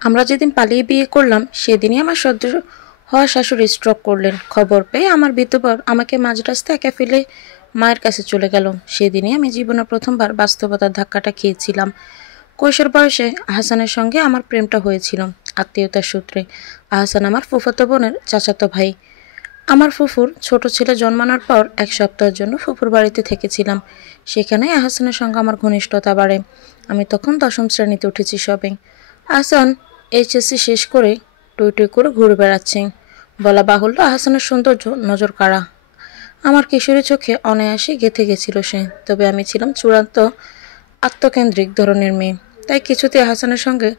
আমরা যেদিন পালিয়ে বিয়ে করলাম সেদিনই আমার সদ্য হওয়া শাশুড়ি স্ট্রোক করলেন। খবর পেয়ে আমার বিধবা আমাকে মাঝ রাস্তায় একা ফেলে মায়ের কাছে চলে গেল। সেদিনই আমি জীবনে প্রথমবার বাস্তবতার ধাক্কাটা খেয়েছিলাম। কৈশোর বয়সে আহসানের সঙ্গে আমার প্রেমটা হয়েছিল আত্মীয়তার সূত্রে। আহসান আমার ফুফাতো বোনের চাচাতো ভাই। আমার ফুফুর ছোট ছেলে জন্মানোর পর এক সপ্তাহের জন্য ফুফুর বাড়িতে থেকেছিলাম। সেখানে আহসানের সঙ্গে আমার ঘনিষ্ঠতা বাড়ে। আমি তখন দশম শ্রেণীতে উঠেছি সবে। আহসান এইচএসসি শেষ করে টই টই করে ঘুরে বেড়াচ্ছে। বলা বাহুল্য আহসানের সৌন্দর্য নজর কাড়া। আমার কিশোরী চোখে অনায়াসে গেঁথে গেছিল সে। তবে আমি ছিলাম চূড়ান্ত আত্মকেন্দ্রিক ধরনের মেয়ে, তাই কিছুতে আহসানের সঙ্গে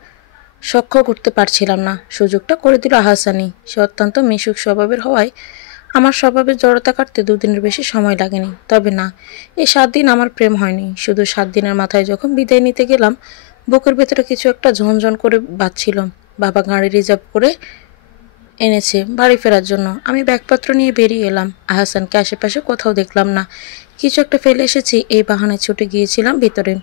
সখ্য করতে পারছিলাম না। সুযোগটা করে দিল আহসানই। সে অত্যন্ত মিশুক স্বভাবের হওয়ায় আমার স্বভাবের জড়তা কাটতে দুদিনের বেশি সময় লাগেনি। তবে না, এই 7 দিন আমার প্রেম হয়নি। শুধু 7 দিনের মাথায় যখন বিদায় নিতে গেলাম, বুকের ভেতরে কিছু একটা ঝনঝন করে বাজছিল। বাবা গাড়ি রিজার্ভ করে এনেছে বাড়ি ফেরার জন্য। আমি ব্যাগপত্র নিয়ে বেরিয়ে এলাম। আহসানকে আশেপাশে কোথাও দেখলাম না। কিছু একটা ফেলে এসেছি এই বাহানায় ছুটে গিয়েছিলাম ভিতরে।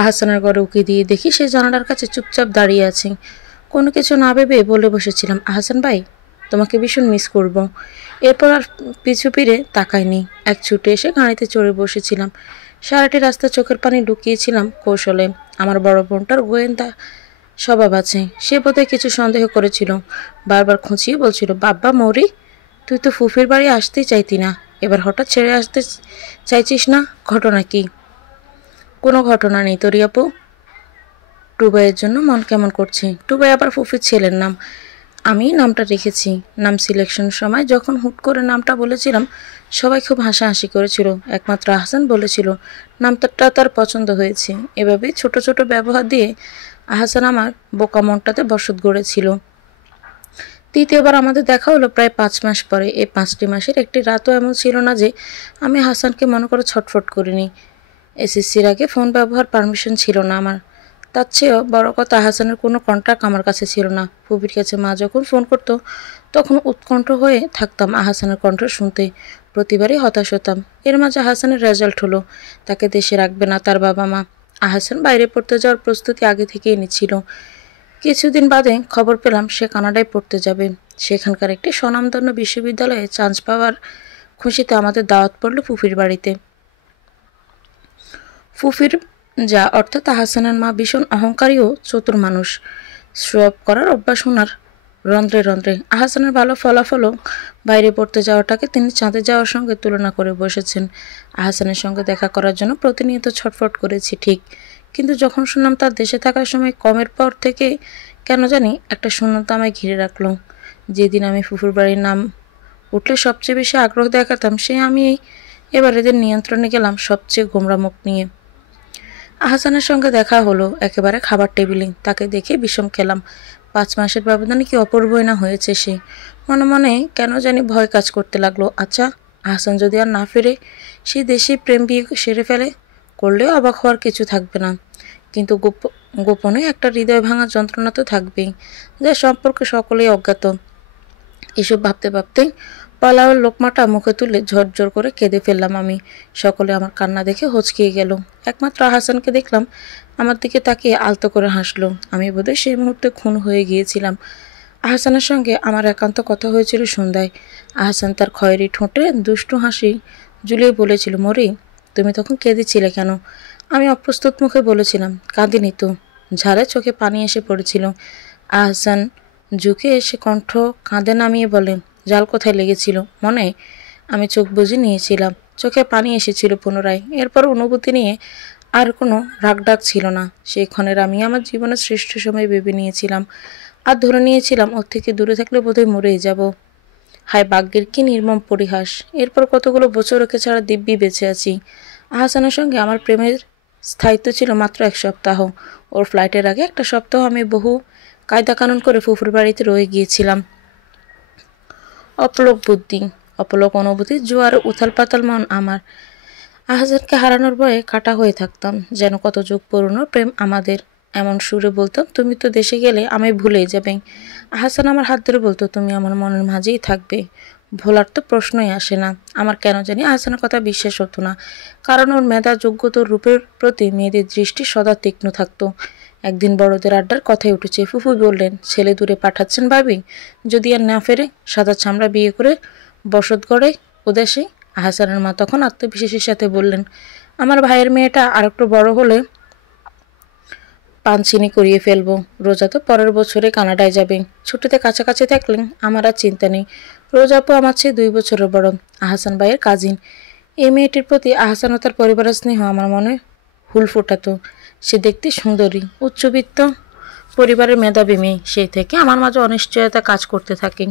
আহসানের ঘরে উকি দিয়ে দেখি সে জানালার কাছে চুপচাপ দাঁড়িয়ে আছে। কোনো কিছু না ভেবে বলে বসেছিলাম, আহসান ভাই, তোমাকে ভীষণ মিস করব। এরপর আর পিছু ফিরে তাকাইনি। এক ছুটে এসে গাড়িতে চড়ে বসেছিলাম। সারাটি রাস্তা চোখের পানি লুকিয়েছিলাম কৌশলে। আমার বড় বোনটার গোয়েন্দা স্বভাব আছে। সে বোধহয় কিছু সন্দেহ করেছিল। বারবার খুঁচিয়ে বলছিল, বাব্বা মৌরি, তুই তো ফুফির বাড়ি আসতেই চাইতি না, এবার হঠাৎ ছেড়ে আসতে চাইছিস না, ঘটনা কি? কোনো ঘটনা নেই তোরি আপু। টুবাইয়ের জন্য মন কেমন করছে। টুবাই আবার ফুফির ছেলের নাম। আমি নামটা রেখেছি। নাম সিলেকশনের সময় যখন হুট করে নামটা বলেছিলাম, সবাই খুব হাসাহাসি করেছিল। একমাত্র আহসান বলেছিল নামটা তার পছন্দ হয়েছে। এভাবে ছোট ছোট ব্যবহার দিয়ে আহসান আমার বোকা মনটাতে বসত গড়েছিল। তৃতীয়বার আমাদের দেখা হলো প্রায় 5 মাস পরে। এই 5টি মাসের একটি রাতও এমন ছিল না যে আমি হাসানকে মনে করে ছটফট করিনি। এসএসসির আগে ফোন ব্যবহার পারমিশন ছিল না আমার। তার চেয়েও বড় কথা, হাসানের কোনো কন্ট্যাক্ট আমার কাছে ছিল না। ফুপির কাছে মা যখন ফোন করতো তখন উৎকণ্ঠ হয়ে থাকতাম আহসানের কণ্ঠ শুনতে। প্রতিবারই হতাশ হতাম। এর মাঝে হাসানের রেজাল্ট হলো। তাকে দেশে রাখবে না তার বাবা মা। আহসান বাইরে পড়তে যাওয়ার প্রস্তুতি আগে থেকেই নিচ্ছিল। কিছুদিন বাদে খবর পেলাম সে কানাডায় পড়তে যাবে। সেখানকার একটি স্বনামধন্য বিশ্ববিদ্যালয়ে চান্স পাওয়ার খুশিতে আমাদের দাওয়াত পড়ল ফুফির বাড়িতে। ফুফির যা অর্থাৎ আহসানের মা ভীষণ অহংকারী ও চতুর মানুষ। শো অফ করার অভ্যাস ওনার রন্ধ্রে রন্ধ্রে। আহসানের ভালো ফলাফলও বাইরে পড়তে যাওয়াটাকে তিনি চাঁদে যাওয়ার সঙ্গে তুলনা করে বসেছেন। আহসানের সঙ্গে দেখা করার জন্য প্রতিনিয়ত ছটফট করেছি ঠিক, কিন্তু যখন শুনলাম তার দেশে থাকার সময় কমের পর থেকে কেন জানি একটা শূন্যতা আমায় ঘিরে রাখলো। যেদিন আমি ফুফুর বাড়ির নাম উঠলে সবচেয়ে বেশি আগ্রহ দেখাতাম, সে আমি এবার এদের নিয়ন্ত্রণে গেলাম সবচেয়ে গোমরা মুখ নিয়ে। আহসানের সঙ্গে দেখা হলো একেবারে খাবার টেবিলে। তাকে দেখে বিষম খেলাম। 5 মাসের ব্যবধানে কি অপূর্বই না হয়েছে সে। মনে মনে কেন জানি ভয় কাজ করতে লাগলো। আচ্ছা, আহসান যদি আর না ফিরে, সে দেশে প্রেম বিয়ে সেরে ফেলে, করলেও অবাক হওয়ার কিছু থাকবে না। কিন্তু গোপনে একটা হৃদয় ভাঙা যন্ত্রণা তো থাকবেই, যা সম্পর্কে সকলেই অজ্ঞাত। এসব ভাবতে ভাবতে পালাওয়ার লোকমাটা মুখে তুলে ঝরঝর করে কেঁদে ফেললাম আমি। সকলে আমার কান্না দেখে হচকিয়ে গেল। একমাত্র আহসানকে দেখলাম আমার দিকে তাকিয়ে আলতো করে হাসলো। আমি বোধহয় সেই মুহূর্তে খুন হয়ে গিয়েছিলাম। আহসানের সঙ্গে আমার একান্ত কথা হয়েছিল সন্ধ্যায়। আহসান তার খয়েরি ঠোঁটে দুষ্টু হাসি ঝুলিয়ে বলেছিল, মরি, তুমি তখন কেঁদেছিলে কেন? আমি অপ্রস্তুত মুখে বলেছিলাম, কাঁদিনি তো। ঝালে চোখে পানি এসে পড়েছিল। আহসান ঝুঁকে এসে কণ্ঠ কাঁধে নামিয়ে বলে, জাল কোথায় লেগেছিল মনে? আমি চোখ বুজে নিয়েছিলাম। চোখে পানি এসেছিল পুনরায়। এরপর অনুভূতি নিয়ে আর কোনো রাগডাক ছিল না। সেই ক্ষণের আমি আমার জীবনের শ্রেষ্ঠ সময় ভেবে নিয়েছিলাম। আর ধরে নিয়েছিলাম ওর থেকে দূরে থাকলে বোধহয় মরেই যাব। হায় ভাগ্যের কি নির্মম পরিহাস! এরপর কতগুলো বছর ওকে ছাড়া দিব্যি বেঁচে আছি। আহসানের সঙ্গে আমার প্রেমের স্থায়িত্ব ছিল মাত্র 1 সপ্তাহ। ওর ফ্লাইটের আগে একটা সপ্তাহ আমি বহু কায়দা কানুন করে ফুফুর বাড়িতে রয়ে গিয়েছিলাম। অপলক বুদ্ধি, অপলক অনুভূতির জোয়ার উথাল পাতাল মন আমার। আহসানকে হারানোর ভয়ে কাটা হয়ে থাকতাম। যেন কত যুগ পুরনো প্রেম আমাদের। এমন সুরে বলতাম, তুমি তো দেশে গেলে আমায় ভুলেই যাবে। আহসান আমার হাত ধরে বলতো, তুমি আমার মনের মাঝেই থাকবে। ভোলার তো প্রশ্নই আসে না। আমার কেন জানি আহসানের কথা বিশ্বাস হতো না, কারণ ওর মেধা, যোগ্যতা, রূপের প্রতি মেয়েদের দৃষ্টি সদা তীক্ষ্ণ থাকতো। একদিন বড়দের আড্ডার কথাই উঠেছে। ফুফু বললেন, ছেলে দূরে পাঠাচ্ছেন ভাবি, যদি আর না ফেরে সাদা চামড়া বিয়ে করে বসত গড়ে ওদেশে। আহসানের মা তখন আত্মবিশ্বাসের সাথে বললেন, আমার ভাইয়ের মেয়েটা আরেকটু বড় হলে পানচিনি করিয়ে ফেলবো। রোজা তো পরের বছরে কানাডায় যাবে, ছুটিতে কাছাকাছি থাকলেন আমার আর চিন্তা নেই। রোজা আপু আমার চেয়ে 2 বছরের বড়, আহসান ভাইয়ের কাজিন। এই মেয়েটির প্রতি আহসান ও তার পরিবারের স্নেহ আমার মনে হুল ফোটাতো। সে দেখতে সুন্দরী, উচ্চবিত্ত পরিবারের মেধাবী মেয়ে। সেই থেকে আমার মাঝে অনিশ্চয়তা কাজ করতে থাকে।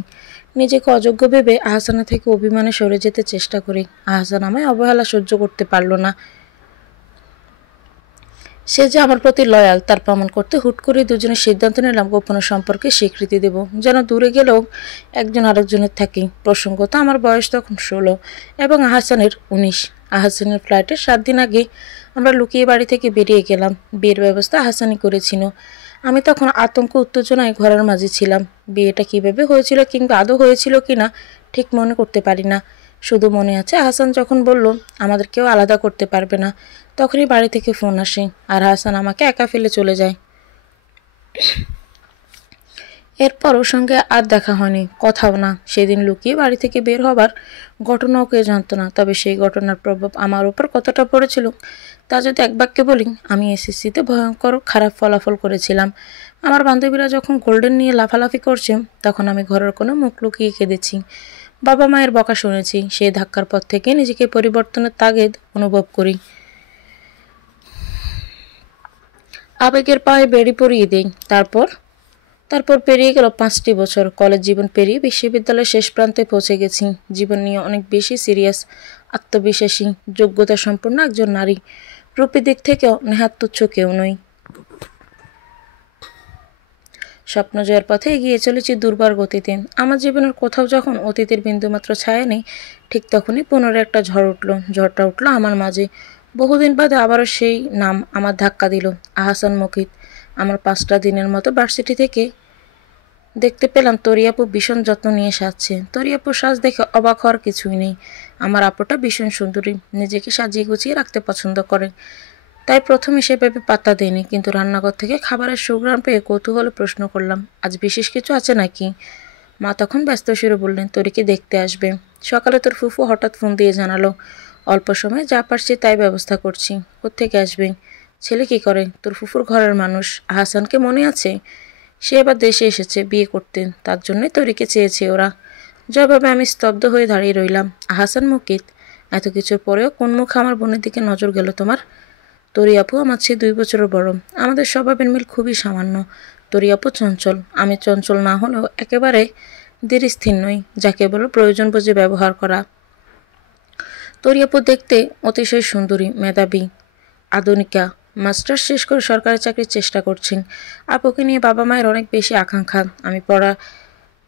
নিজেকে অযোগ্য ভেবে আহসানের থেকে অভিমানে সরে যেতে চেষ্টা করি। আহসান আমায় অবহেলা সহ্য করতে পারল না। সে যে আমার প্রতি লয়াল তার প্রমাণ করতে হুট করে দুজনের সিদ্ধান্ত নিলাম গোপন সম্পর্কে স্বীকৃতি দেব, যেন দূরে গেলেও একজন আরেকজনের থাকি। প্রসঙ্গত আমার বয়স তখন 16 এবং আহসানের 19। আহসানের ফ্লাইটের 7 দিন আগে আমরা লুকিয়ে বাড়ি থেকে বেরিয়ে গেলাম। বিয়ের ব্যবস্থা আহসানই করেছিল। আমি তখন আতঙ্ক উত্তেজনায় ঘরের মাঝে ছিলাম। বিয়েটা কিভাবে হয়েছিল কিংবা আদৌ হয়েছিল কিনা ঠিক মনে করতে পারি না। শুধু মনে আছে আহসান যখন বলল আমাদের কেউ আলাদা করতে পারবে না, তখনই বাড়ি থেকে ফোন আসে আর হাসান আমাকে একা ফেলে চলে যায়। এরপর ওর সঙ্গে আর দেখা হয়নি, কথাও না। সেদিন লুকিয়ে বাড়ি থেকে বের হবার ঘটনাও কেউ জানতো না। তবে সেই ঘটনার প্রভাব আমার উপর কতটা পড়েছিল তা যদি এক বাক্যে বলি, আমি এসএসসিতে ভয়ঙ্কর খারাপ ফলাফল করেছিলাম। আমার বান্ধবীরা যখন গোল্ডেন নিয়ে লাফালাফি করছে তখন আমি ঘরের কোনো মুখ লুকিয়ে কেঁদেছি। বাবা মায়ের বকা শুনেছি। সেই ধাক্কার পর থেকে নিজেকে পরিবর্তনের তাগিদ অনুভব করি। আবেগের পায়ে বেড়ি পরিয়ে দেই। তারপর পেরিয়ে গেল 5টি বছর। কলেজ জীবন পেরিয়ে বিশ্ববিদ্যালয়ের শেষ প্রান্তে পৌঁছে গেছি। জীবন নিয়ে অনেক বেশি সিরিয়াস, আত্মবিশ্বাসী, যোগ্যতা সম্পন্ন একজন নারী। রূপের দিক থেকেও নেহাত তুচ্ছ কেউ নই। স্বপ্ন জয়ের পথে এগিয়ে চলেছি দুর্বার গতিতে। আমার জীবনের কোথাও যখন অতীতের বিন্দুমাত্র ছায়া নেই, ঠিক তখনই পুনরায় একটা ঝড় উঠল। ঝড়টা উঠল আমার মাঝে। বহুদিন বাদে আবারও সেই নাম আমার ধাক্কা দিল, আহসান মুকিত। আমার 5টা দিনের মতো ভার্সিটি থেকে দেখতে পেলাম তরিয়াপু ভীষণ যত্ন নিয়ে সাজছে। তরিয়াপুর সাজ দেখে অবাক হওয়ার কিছুই নেই। আমার আপুটা ভীষণ সুন্দরী, নিজেকে সাজিয়ে গুছিয়ে রাখতে পছন্দ করে, তাই প্রথমে সেভাবে পাত্তা দেয়নি। কিন্তু রান্নাঘর থেকে খাবারের সুঘ্রাণ পেয়ে কৌতূহলে প্রশ্ন করলাম, আজ বিশেষ কিছু আছে নাকি? মা তখন ব্যস্ত সুরে বললেন, তোরিকে দেখতে আসবে। সকালে তোর ফুফু হঠাৎ ফোন দিয়ে জানালো, অল্প সময়ে যা পারছি তাই ব্যবস্থা করছি। কোত্থেকে আসবে? ছেলে কি করে? তোর ফুফুর ঘরের মানুষ আহসানকে মনে আছে? সে এবার দেশে এসেছে বিয়ে করতে, তার জন্যই তরিকে চেয়েছে ওরা। জবাবে আমি স্তব্ধ হয়ে দাঁড়িয়ে রইলাম। আহসান মুকিত, এত কিছুর পরেও কোন মুখে আমার বোনের দিকে নজর গেল তোমার? তরি আপু আমার চেয়ে 2 বছরের বড়। আমাদের স্বভাবের মিল খুবই সামান্য। তরি আপু চঞ্চল, আমি চঞ্চল না হলেও একেবারে ধীরস্থির নই, যাকে বলে প্রয়োজন বুঝে ব্যবহার করা। তরি আপু দেখতে অতিশয় সুন্দরী, মেধাবী, আধুনিকা। মাস্টার্স শেষ করে সরকারি চাকরির চেষ্টা করছেন। আপুকে নিয়ে বাবা মায়ের অনেক বেশি আকাঙ্ক্ষা। আমি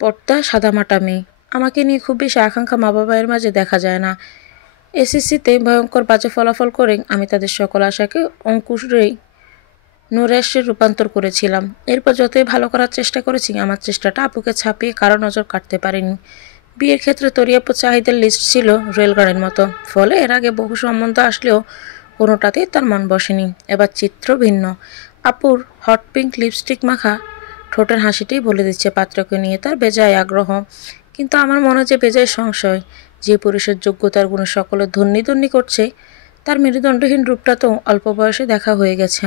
পড়তা সাদামাটা মেয়ে। আমাকে নিয়ে খুব বেশি আকাঙ্ক্ষা মা বাবার মাঝে দেখা যায় না। এসএসসিতে ভয়ঙ্কর বাজে ফলাফল করে আমি তাদের সকল আশাকে অঙ্কুরেই নৈরাশ্যে রূপান্তর করেছিলাম। এরপর যতই ভালো করার চেষ্টা করেছি, আমার চেষ্টাটা আপুকে ছাপিয়ে কারো নজর কাটতে পারিনি। বিয়ের ক্ষেত্রে তরিয়াপুর চাহিদার লিস্ট ছিল রেলগাড়ির মতো। ফলে এর আগে বহু সম্বন্ধ আসলেও কোনোটাতেই তার মন বসেনি। এবার চিত্র ভিন্ন। আপুর হট পিঙ্ক লিপস্টিক মাখা ঠোঁটের হাসিটাই বলে দিচ্ছে পাত্রকে নিয়ে তার বেজায় আগ্রহ। কিন্তু আমার মনে যে বেজায় সংশয়। যে পুরুষের যোগ্যতার গুণে সকলে ধন্যি করছে, তার মেরুদণ্ডহীন রূপটা তো অল্প বয়সে দেখা হয়ে গেছে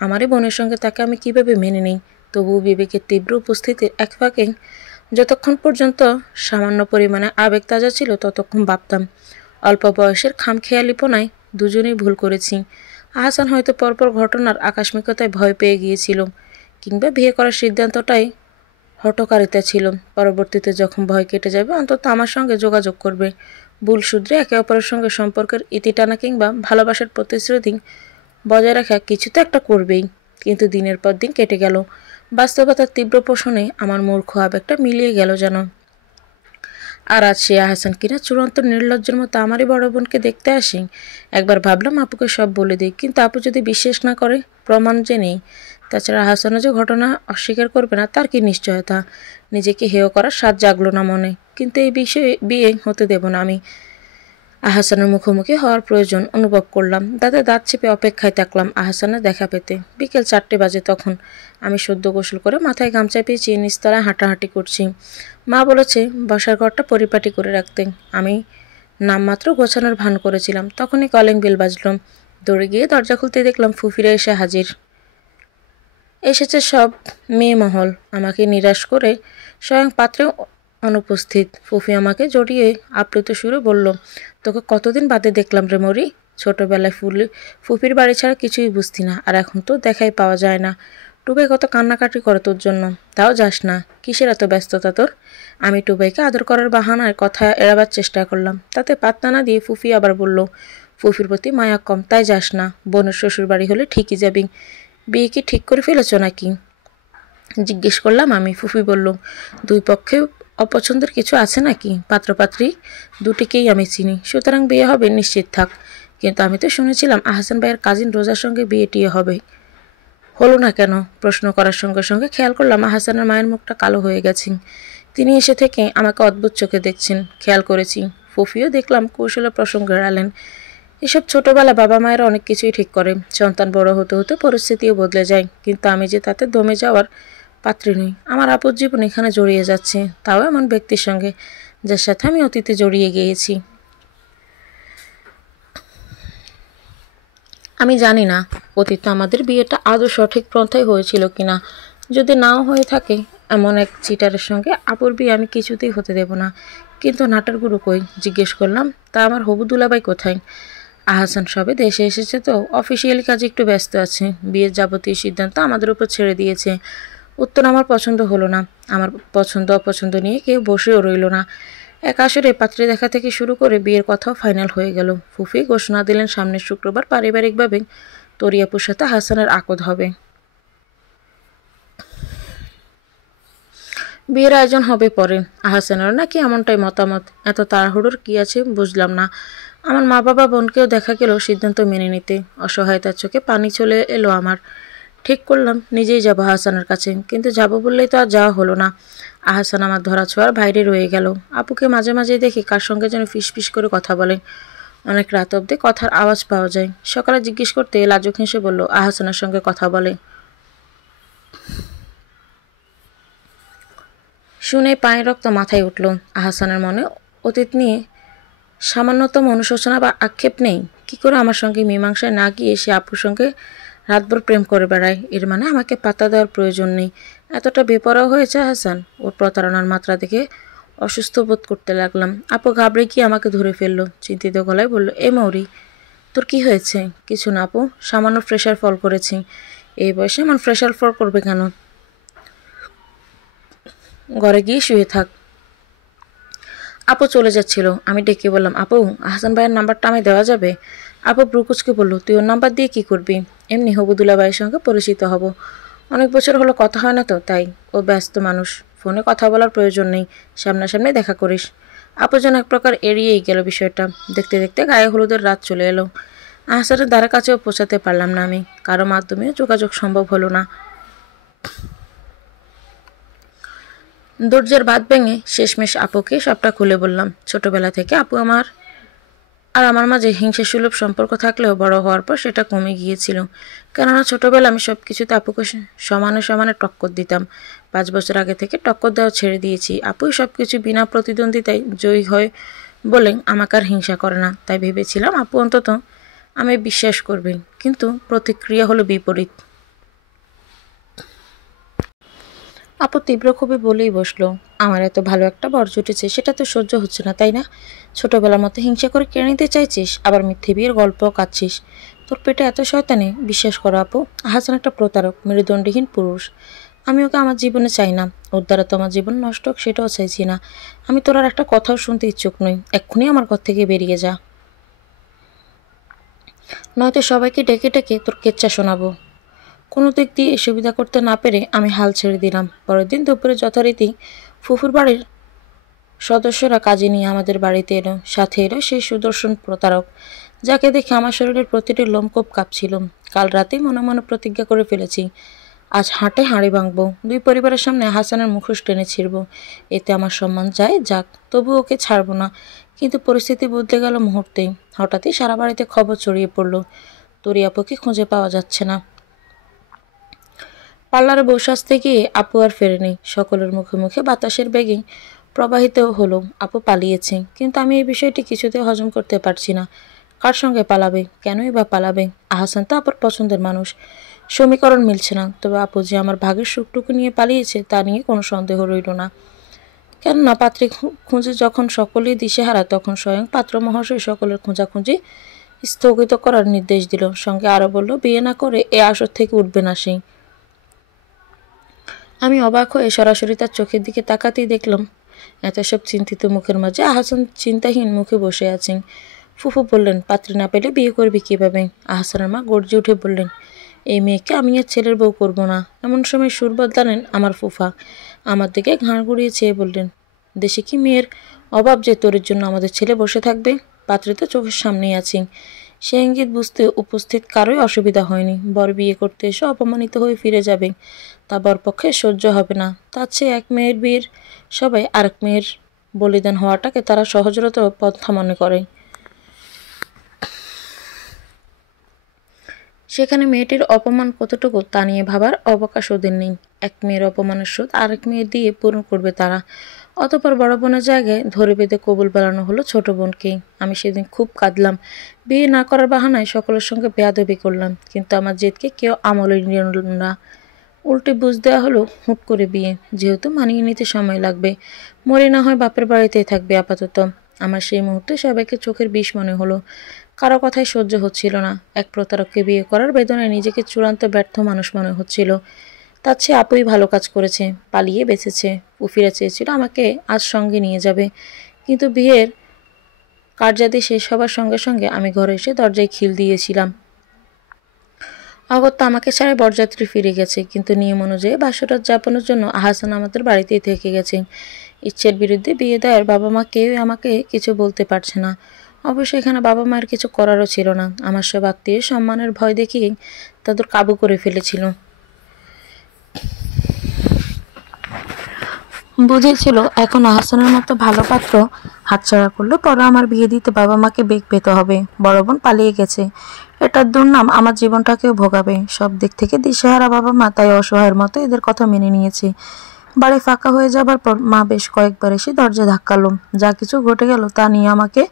আমারই বোনের সঙ্গে তাকে আমি কিভাবে মেনে নিই? তবুও বিবেকের তীব্র উপস্থিতির এক ফাঁকে যতক্ষণ পর্যন্ত সামান্য পরিমাণে আবেগ তাজা ছিল ততক্ষণ ভাবতাম, অল্প বয়সের খামখেয়ালিপনায় দুজনেই ভুল করেছি। আহসান হয়তো পরপর ঘটনার আকস্মিকতায় ভয় পেয়ে গিয়েছিল, কিংবা বিয়ে করার সিদ্ধান্তটাই হঠকারিতা ছিল। পরবর্তীতে যখন ভয় কেটে যাবে অন্তত আমার সঙ্গে যোগাযোগ করবে। ভুল শুধরে একে অপরের সঙ্গে সম্পর্কের ইতি টানা কিংবা ভালোবাসার প্রতিশ্রুতি বজায় রাখা কিছু তো একটা করবেই। কিন্তু দিনের পর দিন কেটে গেল। বাস্তবতার তীব্র পোষণে আমার মূর্খ আবেগটা মিলিয়ে গেল যেন। আর আজ সে আহসান কিনা চূড়ান্ত নির্লজ্জের মতো আমারই বড় বোনকে দেখতে আসি। একবার ভাবলাম আপুকে সব বলে দিই, কিন্তু আপু যদি বিশ্বাস না করে, প্রমাণ যে নেই, তাছাড়া আহসানও যে ঘটনা অস্বীকার করবে না তার কি নিশ্চয়তা। নিজেকে হেয় করার স্বাদ জাগলো না মনে। কিন্তু এই বিষয়ে বিয়ে হতে দেব না আমি। আহসানের মুখোমুখি হওয়ার প্রয়োজন অনুভব করলাম। দাঁতে দাঁত চেপে অপেক্ষায় থাকলাম আহসানের দেখা পেতে। বিকেল 4টে বাজে তখন। আমি সদ্য গোসল করে মাথায় গামছা পেঁচিয়ে নিচতলায় হাঁটাহাঁটি করছি। মা বলেছে বসার ঘরটা পরিপাটি করে রাখতে। আমি নামমাত্র গোছানোর ভান করেছিলাম। তখনই কলিং বেল বাজল। দৌড়ে গিয়ে দরজা খুলতে দেখলাম ফুফিরা এসে হাজির। এসেছে সব মেয়ে মহল। আমাকে নিরাশ করে স্বয়ং পাত্রে অনুপস্থিত। ফুফি আমাকে জড়িয়ে আপ্লুত সুরে বলল, তোকে কতদিন বাদে দেখলাম রে মরি। ছোটবেলায় ফুফির বাড়ি ছাড়া কিছুই বুঝতি না, আর এখন তো দেখাই পাওয়া যায় না। টুবাই কত কান্নাকাটি করে তোর জন্য, তাও যাস না। কিসের এত ব্যস্ততা তোর? আমি টুবাইকে আদর করার বাহানায় কথা এড়াবার চেষ্টা করলাম। তাতে পাত্তা না দিয়ে ফুফি আবার বলল, ফুফির প্রতি মায়া কম, তাই যাস না। বোনের শ্বশুর বাড়ি হলে ঠিকই যাবি। বিয়ে কি ঠিক করে ফেলেছ নাকি জিজ্ঞেস করলাম আমি। ফুফি বলল, দুই পক্ষে অপছন্দের কিছু আছে নাকি? পাত্রপাত্রী দুটিকেই আমি চিনি, সুতরাং বিয়ে হবে নিশ্চিত থাক। কিন্তু আমি তো শুনেছিলাম আহসান ভাইয়ের কাজিন রোজার সঙ্গে বিয়ে টিয়ে হবে। হলো না কেন? প্রশ্ন করার সঙ্গে সঙ্গে খেয়াল করলাম আহসানের মায়ের মুখটা কালো হয়ে গেছে। তিনি এসে থেকে আমাকে অদ্ভুত চোখে দেখছেন। খেয়াল করেছি ফুফিও দেখলাম কৌশলে প্রসঙ্গ এড়ালেন। এসব ছোটবেলা বাবা মায়েরা অনেক কিছুই ঠিক করে। সন্তান বড় হতে হতে পরিস্থিতিও বদলে যায়। কিন্তু আমি যে তাতে দমে যাওয়ার পাত্রী নই। আমার আপদ জীবন এখানে জড়িয়ে যাচ্ছে, তাও এমন ব্যক্তির সঙ্গে যার সাথে আমি অতীতে জড়িয়ে গিয়েছি। আমি জানি না অতীতে আমাদের বিয়েটা আদৌ সঠিক পন্থায় হয়েছিল কিনা। যদি নাও হয়ে থাকে, এমন এক চিটারের সঙ্গে আপুর বিয়ে আমি কিছুতেই হতে দেব না। কিন্তু নাটার গুরু কই? জিজ্ঞেস করলাম। তা আমার হবু দুলাভাই কোথায়? আহসান সবে দেশে এসেছে তো অফিসিয়ালি কাজে একটু ব্যস্ত আছে। বিয়ের যাবতীয় সিদ্ধান্ত আমাদের উপর ছেড়ে দিয়েছে। উত্তর আমার পছন্দ হলো না। আমার পছন্দ অপছন্দ নিয়ে কেউ বসেও রইল না। এক আসরে পাত্রী দেখা থেকে শুরু করে বিয়ের কথাও ফাইনাল হয়ে গেল। ফুফি ঘোষণা দিলেন সামনের শুক্রবার পারিবারিকভাবে তরিয়াপুর সাথে হাসানের আকদ হবে। বিয়ের আয়োজন হবে পরে। আহসানেরও নাকি এমনটাই মতামত। এত তাড়াহুড়োর কি আছে বুঝলাম না। আমার মা বাবা বোনকেও দেখা গেল সিদ্ধান্ত মেনে নিতে। অসহায়তার চোখে পানি চলে এলো আমার। ঠিক করলাম নিজেই যাব আহসানের কাছে। কিন্তু যাব বললেই তো আর যাওয়া হলো না। আহসান আমার ধরাছোঁয়ার বাইরে রয়ে গেল। আপুকে মাঝে মাঝে দেখি কার সঙ্গে যেন ফিসফিস করে কথা বলে। অনেক রাত অবধি কথার আওয়াজ পাওয়া যায়। সকালে জিজ্ঞেস করতে লাজুক হেসে বলল, আহসানের সঙ্গে কথা বলে। শুনে পায়ের রক্ত মাথায় উঠল। আহসানের মনে অতীত নিয়ে সামান্যতম অনুশোচনা বা আক্ষেপ নেই। কি করে আমার সঙ্গে মীমাংসায় না গিয়ে সে আপুর সঙ্গে রাতভর প্রেম করে বেড়ায়? এর মানে আমাকে পাত্তা দেওয়ার প্রয়োজন নেই। এতটা বেপরোয়া হয়েছে আহসান। ওর প্রতারণার মাত্রা দেখে অসুস্থ বোধ করতে লাগলাম। আপু ঘাবড়ে গিয়ে আমাকে ধরে ফেললো। চিন্তিত গলায় বলল, এ মৌরি, তোর কি হয়েছে? কিছু না আপু, সামান্য প্রেশার ফল করেছি। এই বয়সে এমন প্রেশার ফল করবে কেন? ঘরে গিয়ে শুয়ে থাক। আপু চলে যাচ্ছিল। আমি ডেকে বললাম, আপু আহসান ভাইয়ের নাম্বারটা আমায় দেওয়া যাবে? আপু ব্রুকুচকে বলল, তুই ওর নাম্বার দিয়ে কি করবি? এমনি হবুদুল্লা ভাইয়ের সঙ্গে পরিচিত হব। অনেক বছর হলো কথা হয় না তো, তাই। ও ব্যস্ত মানুষ, ফোনে কথা বলার প্রয়োজন নেই, সামনাসামনি দেখা করিস। আপু যেন এক প্রকার এড়িয়েই গেল বিষয়টা। দেখতে দেখতে গায়ে হলুদের রাত চলে এলো। আহসানের দ্বারা কাছেও পৌঁছাতে পারলাম না আমি। কারো মাধ্যমেও যোগাযোগ সম্ভব হলো না। ধৈর্যের বাঁধ ভেঙে শেষমেশ আপুকে সবটা খুলে বললাম। ছোটবেলা থেকে আপু আমার মাঝে হিংসা সুলভ সম্পর্ক থাকলেও বড় হওয়ার পর সেটা কমে গিয়েছিল। কেননা ছোটবেলা আমি সব কিছুতে আপুকে সমানে সমানে টক্কর দিতাম। 5 বছর আগে থেকে টক্কর দেওয়া ছেড়ে দিয়েছি। আপুই সব কিছু বিনা প্রতিদ্বন্দ্বিতায় জয়ী হয় বলে আমাকে আর হিংসা করে না। তাই ভেবেছিলাম আপু অন্তত আমি বিশ্বাস করবে। কিন্তু প্রতিক্রিয়া হলো বিপরীত। আপু তীব্র ক্ষোভে বলেই বসলো, আমার এত ভালো একটা বর জুটেছে, সেটা তো সহ্য হচ্ছে না, তাই না? ছোটবেলার মতো হিংসা করে কেড়ে নিতে চাইছিস, আবার মিথ্যে বিয়ের গল্প কাচ্ছিস। তোর পেটে এত শয়তানি? বিশ্বাস করো আপু, হাসান একটা প্রতারক, মেরুদণ্ডহীন পুরুষ। আমি ওকে আমার জীবনে চাই না। ওর দ্বারা তো আমার জীবন নষ্ট হোক সেটাও চাইছি না। আমি তোর আর একটা কথাও শুনতে ইচ্ছুক নই। এক্ষুনি আমার ঘর থেকে বেরিয়ে যা, নয়তো সবাইকে ডেকে ডেকে তোর কেচ্চা শোনাবো। কোনো দিক দিয়ে সুবিধা করতে না পেরে আমি হাল ছেড়ে দিলাম। পরের দিন দুপুরে যথারীতি ফুফুর বাড়ির সদস্যরা কাজে নিয়ে আমাদের বাড়িতে এলো। সাথে এলো সেই সুদর্শন প্রতারক, যাকে দেখে আমার শরীরের প্রতিটি লোমকূপ কাঁপছিল। কাল রাতেই মনে মনে প্রতিজ্ঞা করে ফেলেছি, আজ হাটে হাঁড়ি ভাঙবো, দুই পরিবারের সামনে হাসানের মুখোশ টেনে ছিঁড়বো। এতে আমার সম্মান যায় যাক, তবু ওকে ছাড়বো না। কিন্তু পরিস্থিতি বদলে গেল মুহূর্তেই। হঠাৎই সারা বাড়িতে খবর ছড়িয়ে পড়ল, তোরি আপুকে খুঁজে পাওয়া যাচ্ছে না। পার্লারে বসে আসতে গিয়ে আপু আর ফেরেনি। সকলের মুখে মুখে বাতাসের বেগে প্রবাহিত হলো আপু পালিয়েছে। কিন্তু আমি এই বিষয়টি কিছুতেই হজম করতে পারছি না। কার সঙ্গে পালাবে, কেনই বা পালাবে? আহসান তো আপুর পছন্দের মানুষ, সমীকরণ মিলছে না। তবে আপু যে আমার ভাগের সুখটুকু নিয়ে পালিয়েছে তা নিয়ে কোনো সন্দেহ রইল না। কেননা পাত্রী খুঁজে যখন সকলেই দিশেহারা, তখন স্বয়ং পাত্র মহাশয় সকলের খোঁজাখুঁজি স্থগিত করার নির্দেশ দিল। সঙ্গে আরও বলল, বিয়ে না করে এ আসর থেকে উঠবে না সে। আমি অবাক হয়ে সরাসরি তার চোখের দিকে তাকাতেই দেখলাম এত সব চিন্তিত মুখের মাঝে আহসান চিন্তাহীন মুখে বসে আছেন। ফুফু বললেন, পাত্রী না পেলে বিয়ে করবি কীভাবে? আহসানের মা গর্জে উঠে বললেন, এই মেয়েকে আমি আর ছেলের বউ করব না। এমন সময় সুর বদলালেন আমার ফুফা। আমার দিকে ঘাড় ঘুরিয়ে চেয়ে বললেন, দেশে কি মেয়ের অভাব যে তোরের জন্য আমাদের ছেলে বসে থাকবে? পাত্রী তো চোখের সামনেই আছেন। সে ইঙ্গিত বুঝতে উপস্থিত কারোই অসুবিধা হয়নি। বর বিয়ে করতে এসে অপমানিত হয়ে ফিরে যাবে, তা বরপক্ষে সহ্য হবে না। তার চেয়ে এক মেয়ের বিয়ের সবাই আরেক মেয়ের বলিদান হওয়াটাকে তারা সহজতর পন্থা মনে করে। সেখানে মেয়েটির অপমান কতটুকু তা নিয়ে ভাবার অবকাশ ওদের নেই। এক মেয়ের অপমানের শোধ আরেক মেয়ের দিয়ে পূরণ করবে তারা। অতঃপর বড় বোনের জায়গায় ধরে বেঁধে কবুল বেড়ানো হলো ছোট বোনকে। আমি সেদিন খুব কাঁদলাম। বিয়ে না করার বাহানায় সকলের সঙ্গে বেয়াদবি করলাম, কিন্তু আমার জেদকে কেউ আমলে নিল না। উল্টে বুঝ দেওয়া হলো হুট করে বিয়ে, যেহেতু মানিয়ে নিতে সময় লাগবে। মরে না হয় বাপের বাড়িতেই থাকবে আপাতত। আমার সেই মুহূর্তে সবাইকে চোখের বিষ মনে হলো। কারো কথাই সহ্য হচ্ছিল না। এক প্রতারককে বিয়ে করার বেদনায় নিজেকে চূড়ান্ত ব্যর্থ মানুষ মনে হচ্ছিল। তার চেয়ে আপুই ভালো কাজ করেছে, পালিয়ে বেঁচেছে। উফিরা চেয়েছিল আমাকে আজ সঙ্গে নিয়ে যাবে, কিন্তু বিয়ের কার্যাদি শেষ হবার সঙ্গে সঙ্গে আমি ঘরে এসে দরজায় খিল দিয়েছিলাম। অগত্যা আমাকে ছাড়া বরযাত্রী ফিরে গেছে, কিন্তু নিয়ম অনুযায়ী বাসরাত যাপনের জন্য আহসান আমাদের বাড়িতেই থেকে গেছে। ইচ্ছের বিরুদ্ধে বিয়ে দেওয়ার বাবা মা কেউই আমাকে কিছু বলতে পারছে না। অবশ্য এখানে বাবা মায়ের কিছু করারও ছিল না। আমার সব আত্মীয় সম্মানের ভয় দেখিয়ে তাদের কাবু করে ফেলেছিল। বুঝেছিল এখন আহসানের মতো ভালো পাত্র হাতছাড়া করলে পরে আমার বিয়ে দিতে বাবা মাকে বেগ পেতে হবে। বড় বোন পালিয়ে গেছে, এটার দুর্নাম আমার জীবনটাকেও ভোগাবে। সব দিক থেকে দিশেহারা বাবা মা তাই অসহায়ের মতো এদের কথা মেনে নিয়েছে। বাড়ি ফাঁকা হয়ে যাবার পর মা বেশ কয়েকবার এসে দরজা ধাক্কালো। যা কিছু ঘটে গেল তা নিয়ে আমাকে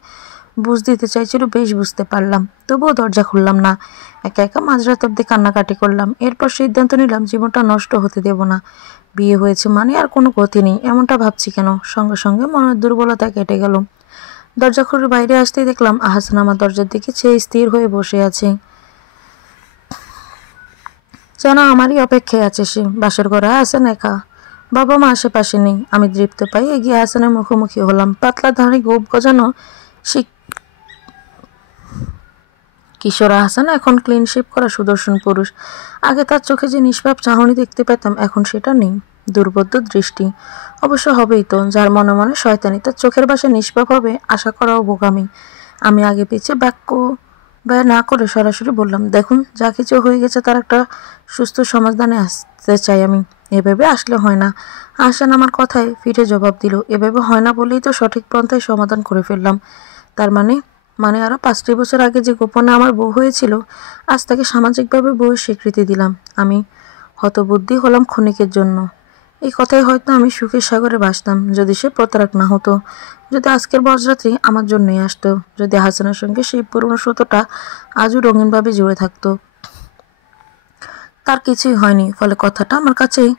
বুঝ দিতে চাইছিল, বেশ বুঝতে পারলাম। তবুও দরজা খুললাম না। একা একা মাঝরাত অব্দি কান্নাকাটি করলাম। এরপর সিদ্ধান্ত নিলাম জীবনটা নষ্ট হতে দেব না। বিয়ে হয়েছে মানে আর কোনো গতি নেই এমনটা ভাবছি কেন? সঙ্গে সঙ্গে মনের দুর্বলতা কেটে গেল। দরজা খুলে বাইরে আসতেই দেখলাম আহসান আমার দরজার দিকে চেয়ে স্থির হয়ে বসে আছে, যেন আমারই অপেক্ষায় আছে সে। বাসর ঘরে আহসান একা, বাবা মা আশেপাশে নেই। আমি দৃপ্ত পাই এগিয়ে আহসানের মুখোমুখি হলাম। পাতলা ধারে গোপ গজানো কিশোর আহসান এখন ক্লিন শেপ করা সুদর্শন পুরুষ। আগে তার চোখে যে নিষ্পাপ চাহনি দেখতে পেতাম, এখন সেটা নেই। দুর্বোধ্য দৃষ্টি। অবশ্য হবেই তো, যার মনে মনে শয়তানি তার চোখের বাসায় নিষ্পাপ হবে আশা করাও বোকামি। আমি আগে পিছিয়ে বাক্য ব্যয় না করে সরাসরি বললাম, দেখুন যা কিছু হয়ে গেছে তার একটা সুস্থ সমাধানে আসতে চাই আমি। এভাবে আসলে হয় না। আহসান আমার কথায় ফিরে জবাব দিল, এভাবে হয় না বলেই তো সঠিক পন্থায় সমাধান করে ফেললাম। তার মানে আরও 5টি বছর আগে যে গোপনে আমার বউ হয়েছিল, আজ তাকে সামাজিকভাবে বউয়ের স্বীকৃতি দিলাম। আমি হতবুদ্ধি হলাম ক্ষণিকের জন্য। এই কথাই হয়তো আমি সুখের সাগরে ভাসতাম, যদি সে প্রতারক না হতো, যদি আজকের বরযাত্রী আমার জন্যই আসতো, যদি হাসানের সঙ্গে সেই পুরনো সুতোটা আজও রঙিনভাবে জুড়ে থাকতো। তার কিছুই হয়নি, ফলে কথাটা আমার কাছেই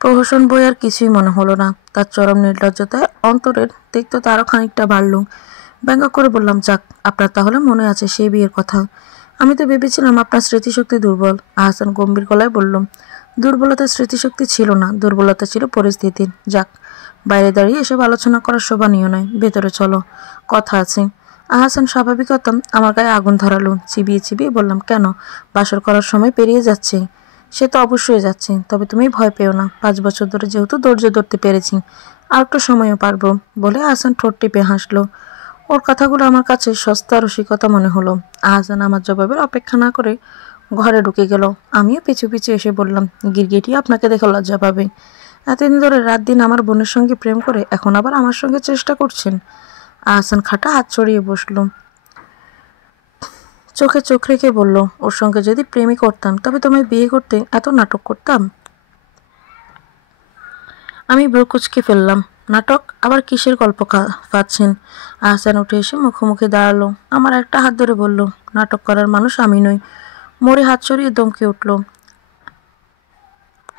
প্রহসন বই আর কিছুই মনে হলো না। তার চরম নির্লজ্জতায় অন্তরের তিক্ততা আরও খানিকটা বাড়ল। ব্যঙ্গ করে বললাম, যাক, আপনার তাহলে মনে আছে সেই বিয়ের কথা? আমি তো ভেবেছিলাম আপনার স্মৃতিশক্তি দুর্বল। আহসান গম্ভীর গলায় বলল, দুর্বলতার স্মৃতিশক্তি ছিল না, দুর্বলতা ছিল পরিস্থিতির। যাক, বাইরে দাঁড়িয়ে এসব আলোচনা করার শোভনীয় নয়, ভেতরে চলো, কথা আছে। আহসান স্বাভাবিকতা আমার গায়ে আগুন ধরালো। চিবিয়ে চিবিয়ে বললাম, কেন? বাসর করার সময় পেরিয়ে যাচ্ছে। সে তো অবশ্যই যাচ্ছে, তবে তুমি ভয় পেও না। 5 বছর ধরে যেহেতু ধৈর্য ধরতে পেরেছি, আর একটু সময়ও পারবো বলে আহসান ঠোঁট টিপে হাসলো। ওর কথাগুলো আমার কাছে সস্তা রসিকতা মনে হলো। আহসান আমার জবাবের অপেক্ষা না করে ঘরে ঢুকে গেল। আমিও পিছু পিছু এসে বললাম, গিরগিটি আপনাকে দেখে লজ্জা পাবে। এতদিন ধরে রাত দিন আমার বোনের সঙ্গে প্রেম করে এখন আবার আমার সঙ্গে চেষ্টা করছেন। আহসান খাটা হাত ছড়িয়ে বসল, চোখে চোখ রেখে বলল, ওর সঙ্গে যদি প্রেমই করতাম তবে তোমায় বিয়ে করতে এত নাটক করতাম? আমি ভ্রু কুঁচকে ফেললাম। নাটক? আবার কিসের গল্প পাচ্ছেন? আহসান উঠে এসে মুখোমুখি দাঁড়ালো। আমার একটা হাত ধরে বলল, নাটক করার মানুষ আমি নই। মরে হাত সরিয়ে দমকে উঠল,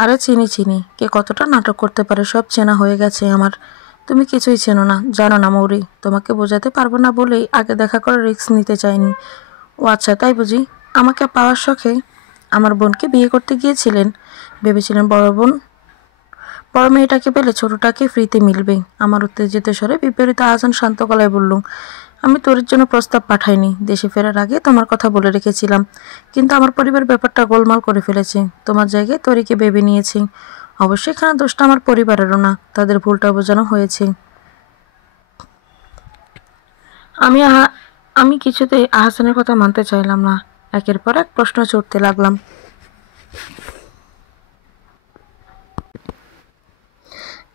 আরে চিনি চিনি, কে কতটা নাটক করতে পারে সব চেনা হয়ে গেছে আমার। তুমি কিছুই চেনো না, জানো না মৌরি। তোমাকে বোঝাতে পারবো না বলেই আগে দেখা করার রিস্ক নিতে চাইনি। ও আচ্ছা, তাই বুঝি? আমাকে পাওয়ার শখে আমার বোনকে বিয়ে করতে গিয়েছিলেন? ভেবেছিলেন বড় মেয়েটাকে পেলে ছোটটাকে ফ্রিতে মিলবে। আমার উত্তেজিত স্বরে বিপরীত আহসান শান্ত গলায় বলল, আমি তোর জন্য প্রস্তাব পাঠাইনি। দেশে ফেরার আগে তোমার কথা বলে রেখেছিলাম, কিন্তু আমার পরিবার ব্যাপারটা গোলমাল করে ফেলেছে। তোমার জায়গায় তরিকে ভেবে নিয়েছি। অবশ্যই এখানে দোষটা আমার পরিবারেরও না, তাদের ভুলটা বোঝানো হয়েছে। আমি আমি কিছুতেই আহসানের কথা মানতে চাইলাম না। একের পর এক প্রশ্ন ছুড়তে লাগলাম।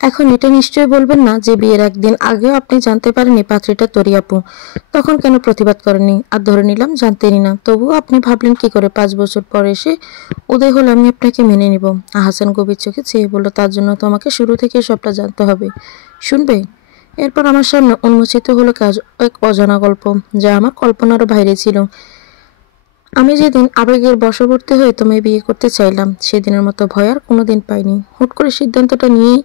এখন এটা নিশ্চয়ই বলবেন না যে বিয়ের একদিন আগেও আপনি জানতে পারেননি পাত্রীটা তরি আপু। তখন কেন প্রতিবাদ করেননি? আর ধরে নিলাম জানতেনই না, তবুও আপনি ভাবলেন কি করে 5 বছর পর এসে উদয় হলে আমি আপনাকে মেনে নিব? আহসান গভীর চোখে চেয়ে বলল, তার জন্য তো আমাকে শুরু থেকে সবটা জানতে হবে। শুনবে? এরপর আমার সামনে উন্মোচিত হলো এক অজানা গল্প, যা আমার কল্পনারও বাইরে ছিল। আমি যেদিন আবেগের বশবর্তী হয়ে তোমায় বিয়ে করতে চাইলাম, সেদিনের মতো ভয় আর কোনোদিন পাইনি। হুট করে সিদ্ধান্তটা নিয়েই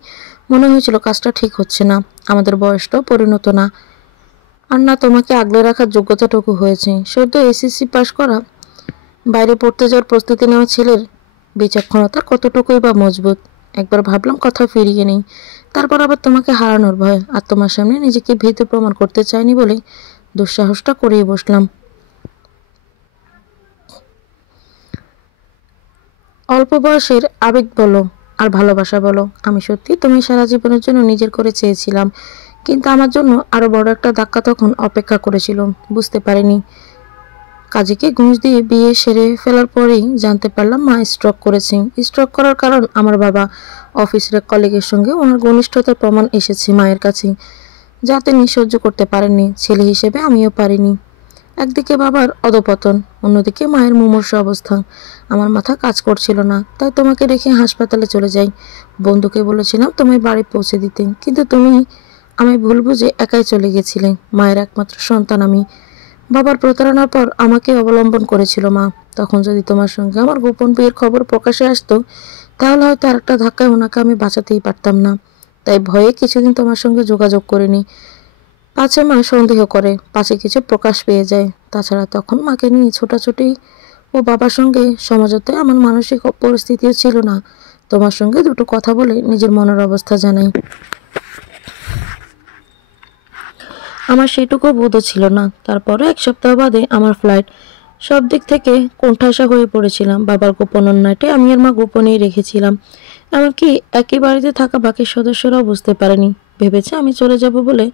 মনে হয়েছিল কাজটা ঠিক হচ্ছে না। আমাদের বয়সটাও পরিণত না, আর না তোমাকে আগলে রাখার যোগ্যতাটুকু হয়েছে। সদ্য এসএসসি পাশ করা, বাইরে পড়তে যাওয়ার প্রস্তুতি নেওয়া ছেলের বিচক্ষণতা কতটুকুই বা মজবুত। একবার ভাবলাম কথা ফিরিয়ে নেই, তারপর আবার তোমাকে হারানোর ভয় আর তোমার সামনে নিজেকে ভীত প্রমাণ করতে চাইনি বলে দুঃসাহসটা করেই বসলাম। অল্প বয়সের আবেগ বলো আর ভালোবাসা বলো, আমি সত্যি তুমি সারা জীবনের জন্য নিজের করে চেয়েছিলাম, কিন্তু আমার জন্য আরো বড় একটা ধাক্কা তখন অপেক্ষা করেছিল। বুঝতে পারিনি। কাজীকে ঘুষ দিয়ে বিয়ে সেরে ফেলার পরেই জানতে পারলাম মা স্ট্রোক করেছেন। স্ট্রোক করার কারণ আমার বাবা। অফিসের কলিগের সঙ্গে ওনার ঘনিষ্ঠতার প্রমাণ এসেছে মায়ের কাছে, যা তিনি সহ্য করতে পারেননি। ছেলে হিসেবে আমিও পারিনি। একদিকে বাবার অধপতন, অন্যদিকে মায়ের মুমূর্ষ অবস্থা। আমার মাথা কাজ করছিল না, তাই তোমাকে রেখে হাসপাতালে চলে যাই। বন্ধুকে বলেছিলাম তোমায় বাড়ি পৌঁছে দিতে, কিন্তু তুমি আমায় ভুল বুঝে একাই চলে গেছিলে। মায়ের একমাত্র সন্তান আমি। বাবার প্রতারণার পর আমাকে অবলম্বন করেছিল মা। তখন যদি তোমার সঙ্গে আমার গোপন বিয়ের খবর প্রকাশে আসতো, তাহলে হয়তো আরেকটা ধাক্কায় ওনাকে আমি বাঁচাতেই পারতাম না। তাই ভয়ে কিছুদিন তোমার সঙ্গে যোগাযোগ করিনি। পাছে মা সন্দেহ করে, পাছে কিছু প্রকাশ পেয়ে যায়। তাছাড়া তখন মাকে নিয়ে ছোটাছুটি ও বাবার সঙ্গে সমঝোতায় আমার মানসিক পরিস্থিতিও ছিল না তোমার সঙ্গে দুটো কথা বলে নিজের মনের অবস্থা জানাই। আমার সেটুকু বোধও ছিল না। তারপরে 1 সপ্তাহ বাদে আমার ফ্লাইট। সব দিক থেকে কোণঠাসা হয়ে পড়েছিলাম। বাবার গোপন অন্যায়টা আমি আর মা গোপনেই রেখেছিলাম। এমনকি একই বাড়িতে থাকা বাকি সদস্যরাও বুঝতে পারেনি। ভেবেছে আমি চলে যাব বলে।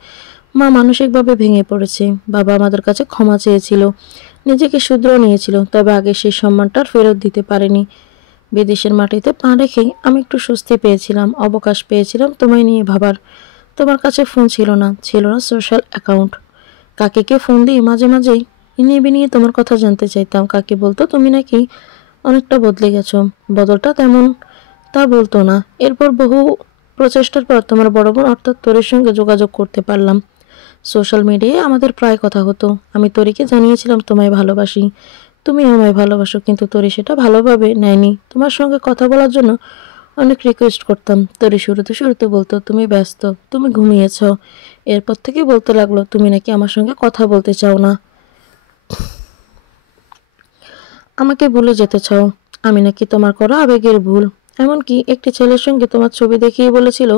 মা মানসিকভাবে ভেঙে পড়েছে। বাবা আমাদের কাছে ক্ষমা চেয়েছিল, নিজেকে শুধরে নিয়েছিল, তবে আগে সেই সম্মানটা আর ফেরত দিতে পারেনি। বিদেশের মাটিতে পা রেখেই আমি একটু স্বস্তি পেয়েছিলাম, অবকাশ পেয়েছিলাম তোমায় নিয়ে ভাবার। তোমার কাছে ফোন ছিল না, ছিল না সোশ্যাল অ্যাকাউন্ট। কাকিকে ফোন দিয়ে মাঝে মাঝেই ইনিয়ে বিনিয়ে তোমার কথা জানতে চাইতাম। কাকি বলতো তুমি নাকি অনেকটা বদলে গেছো। বদলটা তেমন তা বলতো না। এরপর বহু প্রচেষ্টার পর তোমার বড় বোন অর্থাৎ তোরের সঙ্গে যোগাযোগ করতে পারলাম। সোশ্যাল মিডিয়ায় আমাদের প্রায় কথা হতো। আমি তরিকে জানিয়েছিলাম তোমায় ভালোবাসি, তুমি আমায় ভালোবাসো, কিন্তু তরি সেটা ভালোভাবে নেয়নি। তোমার সঙ্গে কথা বলার জন্য অনেক রিকোয়েস্ট করতাম। তরি শুরুতে শুরুতে বলতো তুমি ব্যস্ত, তুমি ঘুমিয়েছ। এরপর থেকে বলতে লাগলো তুমি নাকি আমার সঙ্গে কথা বলতে চাও না, আমাকে ভুলে যেতে চাও। আমি নাকি তোমার করা আবেগের ভুল। এমনকি একটি ছেলের সঙ্গে তোমার ছবি দেখিয়ে বলেছিল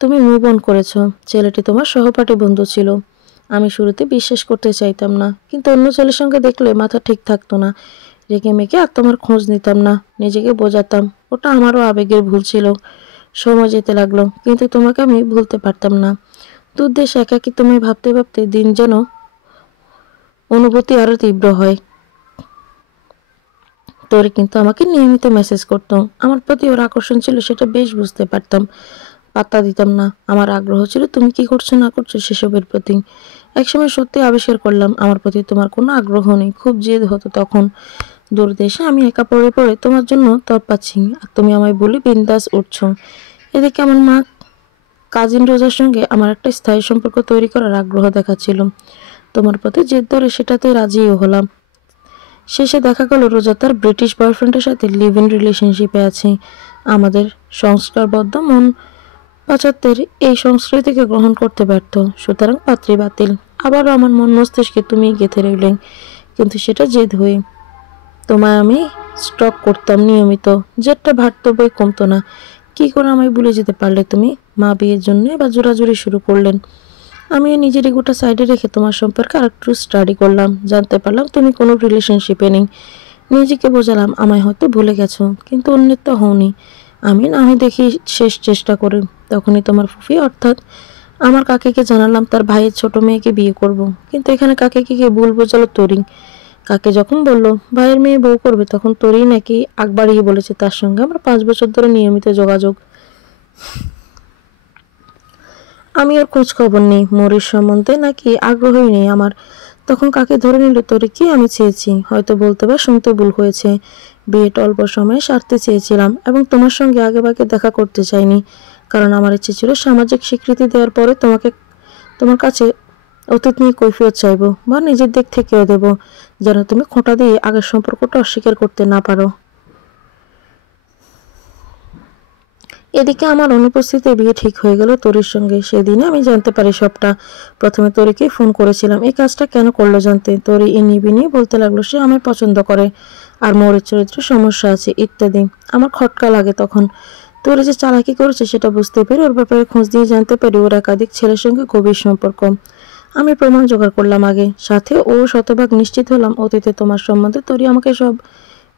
তুমি মুভ অন করেছো। ছেলেটি তোমার সহপাঠী বন্ধু ছিল। আমি শুরুতে বিশ্বাস করতে চাইতাম না, কিন্তু অন্য ছেলের সঙ্গে দেখলে মাথা ঠিক থাকতো না। রেগে মেগে আর তোমার খোঁজ নিতাম না, নিজেকে বোঝাতাম ওটা আমারও আবেগের ভুল ছিল। সময় যেতে লাগলো, কিন্তু তোমাকে আমি ভুলতে পারতাম না। দূর দেশে একাকী তুমি ভাবতে ভাবতে দিন যেন অনুভূতি আরো তীব্র হয়। তোরে কিন্তু আমাকে নিয়মিত মেসেজ করতো। আমার প্রতি ওর আকর্ষণ ছিল সেটা বেশ বুঝতে পারতাম। পাত্তা দিতাম না। আমার আগ্রহ ছিল তুমি কি করছো না করছো সেসবের প্রতি। একসময় সত্যি আবিষ্কার করলাম আমার প্রতি তোমার কোনো আগ্রহ নেই। খুব জেদ হতো তখন। দূর দেশে আমি একা পড়ে পড়ে তোমার জন্য তড়পাচ্ছি আর তুমি আমায় বলি বিন্দাস উঠছো। এদিকে আমার মা কাজিন রোজার সঙ্গে আমার একটা স্থায়ী সম্পর্ক তৈরি করার আগ্রহ দেখাচ্ছিল। তোমার প্রতি জেদ ধরে সেটাতে রাজিও হলাম। শেষে দেখা গেল রোজা তার ব্রিটিশ বয়ফ্রেন্ডের সাথে লিভ ইন রিলেশনশিপে আছে। আমাদের সংস্কারবদ্ধ মন পাশ্চাত্যের এই সংস্কৃতিকে গ্রহণ করতে ব্যর্থ, সুতরাং পাত্রী বাতিল। আবারও আমার মন মস্তিষ্কে তুমি গেঁথে রইলেন, কিন্তু সেটা জেদ হয়ে। তোমায় আমি স্টক করতাম নিয়মিত, জেদটা বাড়তো বই কমতো না। কি করে আমায় ভুলে যেতে পারলে তুমি? মা বিয়ের জন্য এবার জোরাজুরি শুরু করলেন। আমি নিজের ইগোটা সাইডে রেখে তোমার সম্পর্কে আরেকটু স্টাডি করলাম। জানতে পারলাম তুমি কোনো রিলেশনশিপে নেই। নিজেকে বোঝালাম আমায় হয়তো ভুলে গেছো, কিন্তু অন্যের তো হওনি। আমি না হয় দেখি শেষ চেষ্টা করে। তখনই তোমার ফুফি অর্থাৎ আমার কাকিকে জানালাম তার ভাইয়ের ছোট মেয়েকে বিয়ে করব। কিন্তু এখানে কাকিকে ভুল বোঝালো তরি। কাকে যখন বলল ভাইয়ের মেয়ে বউ করবে, তখন তরি নাকি আগ বাড়িয়ে বলেছে তার সঙ্গে আমার 5 বছর ধরে নিয়মিত যোগাযোগ। আমি আর খোঁজ খবর নেই, মরির সম্বন্ধে নাকি আগ্রহই নেই আমার। তখন কাকে ধরে নিল তোরে কি আমি চেয়েছি, হয়তো বলতে বা শুনতে ভুল হয়েছে। বিয়েটা অল্প সময়ে সারতে চেয়েছিলাম এবং তোমার সঙ্গে আগেভাগে দেখা করতে চাইনি, কারণ আমার ইচ্ছে ছিল সামাজিক স্বীকৃতি দেওয়ার পরে তোমার কাছে অতীত নিয়ে কৈফিয়ত চাইবো বা নিজের দিক থেকেও দেবো, যেন তুমি খোঁটা দিয়ে আগের সম্পর্কটা অস্বীকার করতে না পারো। এদিকে আমার অনুপস্থিতিতে বিয়ে ঠিক হয়ে গেল তরির সঙ্গে। সেদিনে আমি জানতে পারি সবটা। প্রথমে তরিকে ফোন করেছিলাম এই কাজটা কেন করলো জানতে। তরি ইনি বিনি বলতে লাগলো সে আমায় পছন্দ করে আর মোরের চরিত্রে সমস্যা আছে ইত্যাদি। আমার খটকা লাগে তখন। তরি যে চালাকি করেছে সেটা বুঝতে পেরে ওর ব্যাপারে খোঁজ দিয়ে জানতে পারি ওর একাধিক ছেলের সঙ্গে গভীর সম্পর্ক। আমি প্রমাণ জোগাড় করলাম আগে, সাথে ও শতভাগ নিশ্চিত হলাম অতীতে তোমার সম্বন্ধে তরি আমাকে সব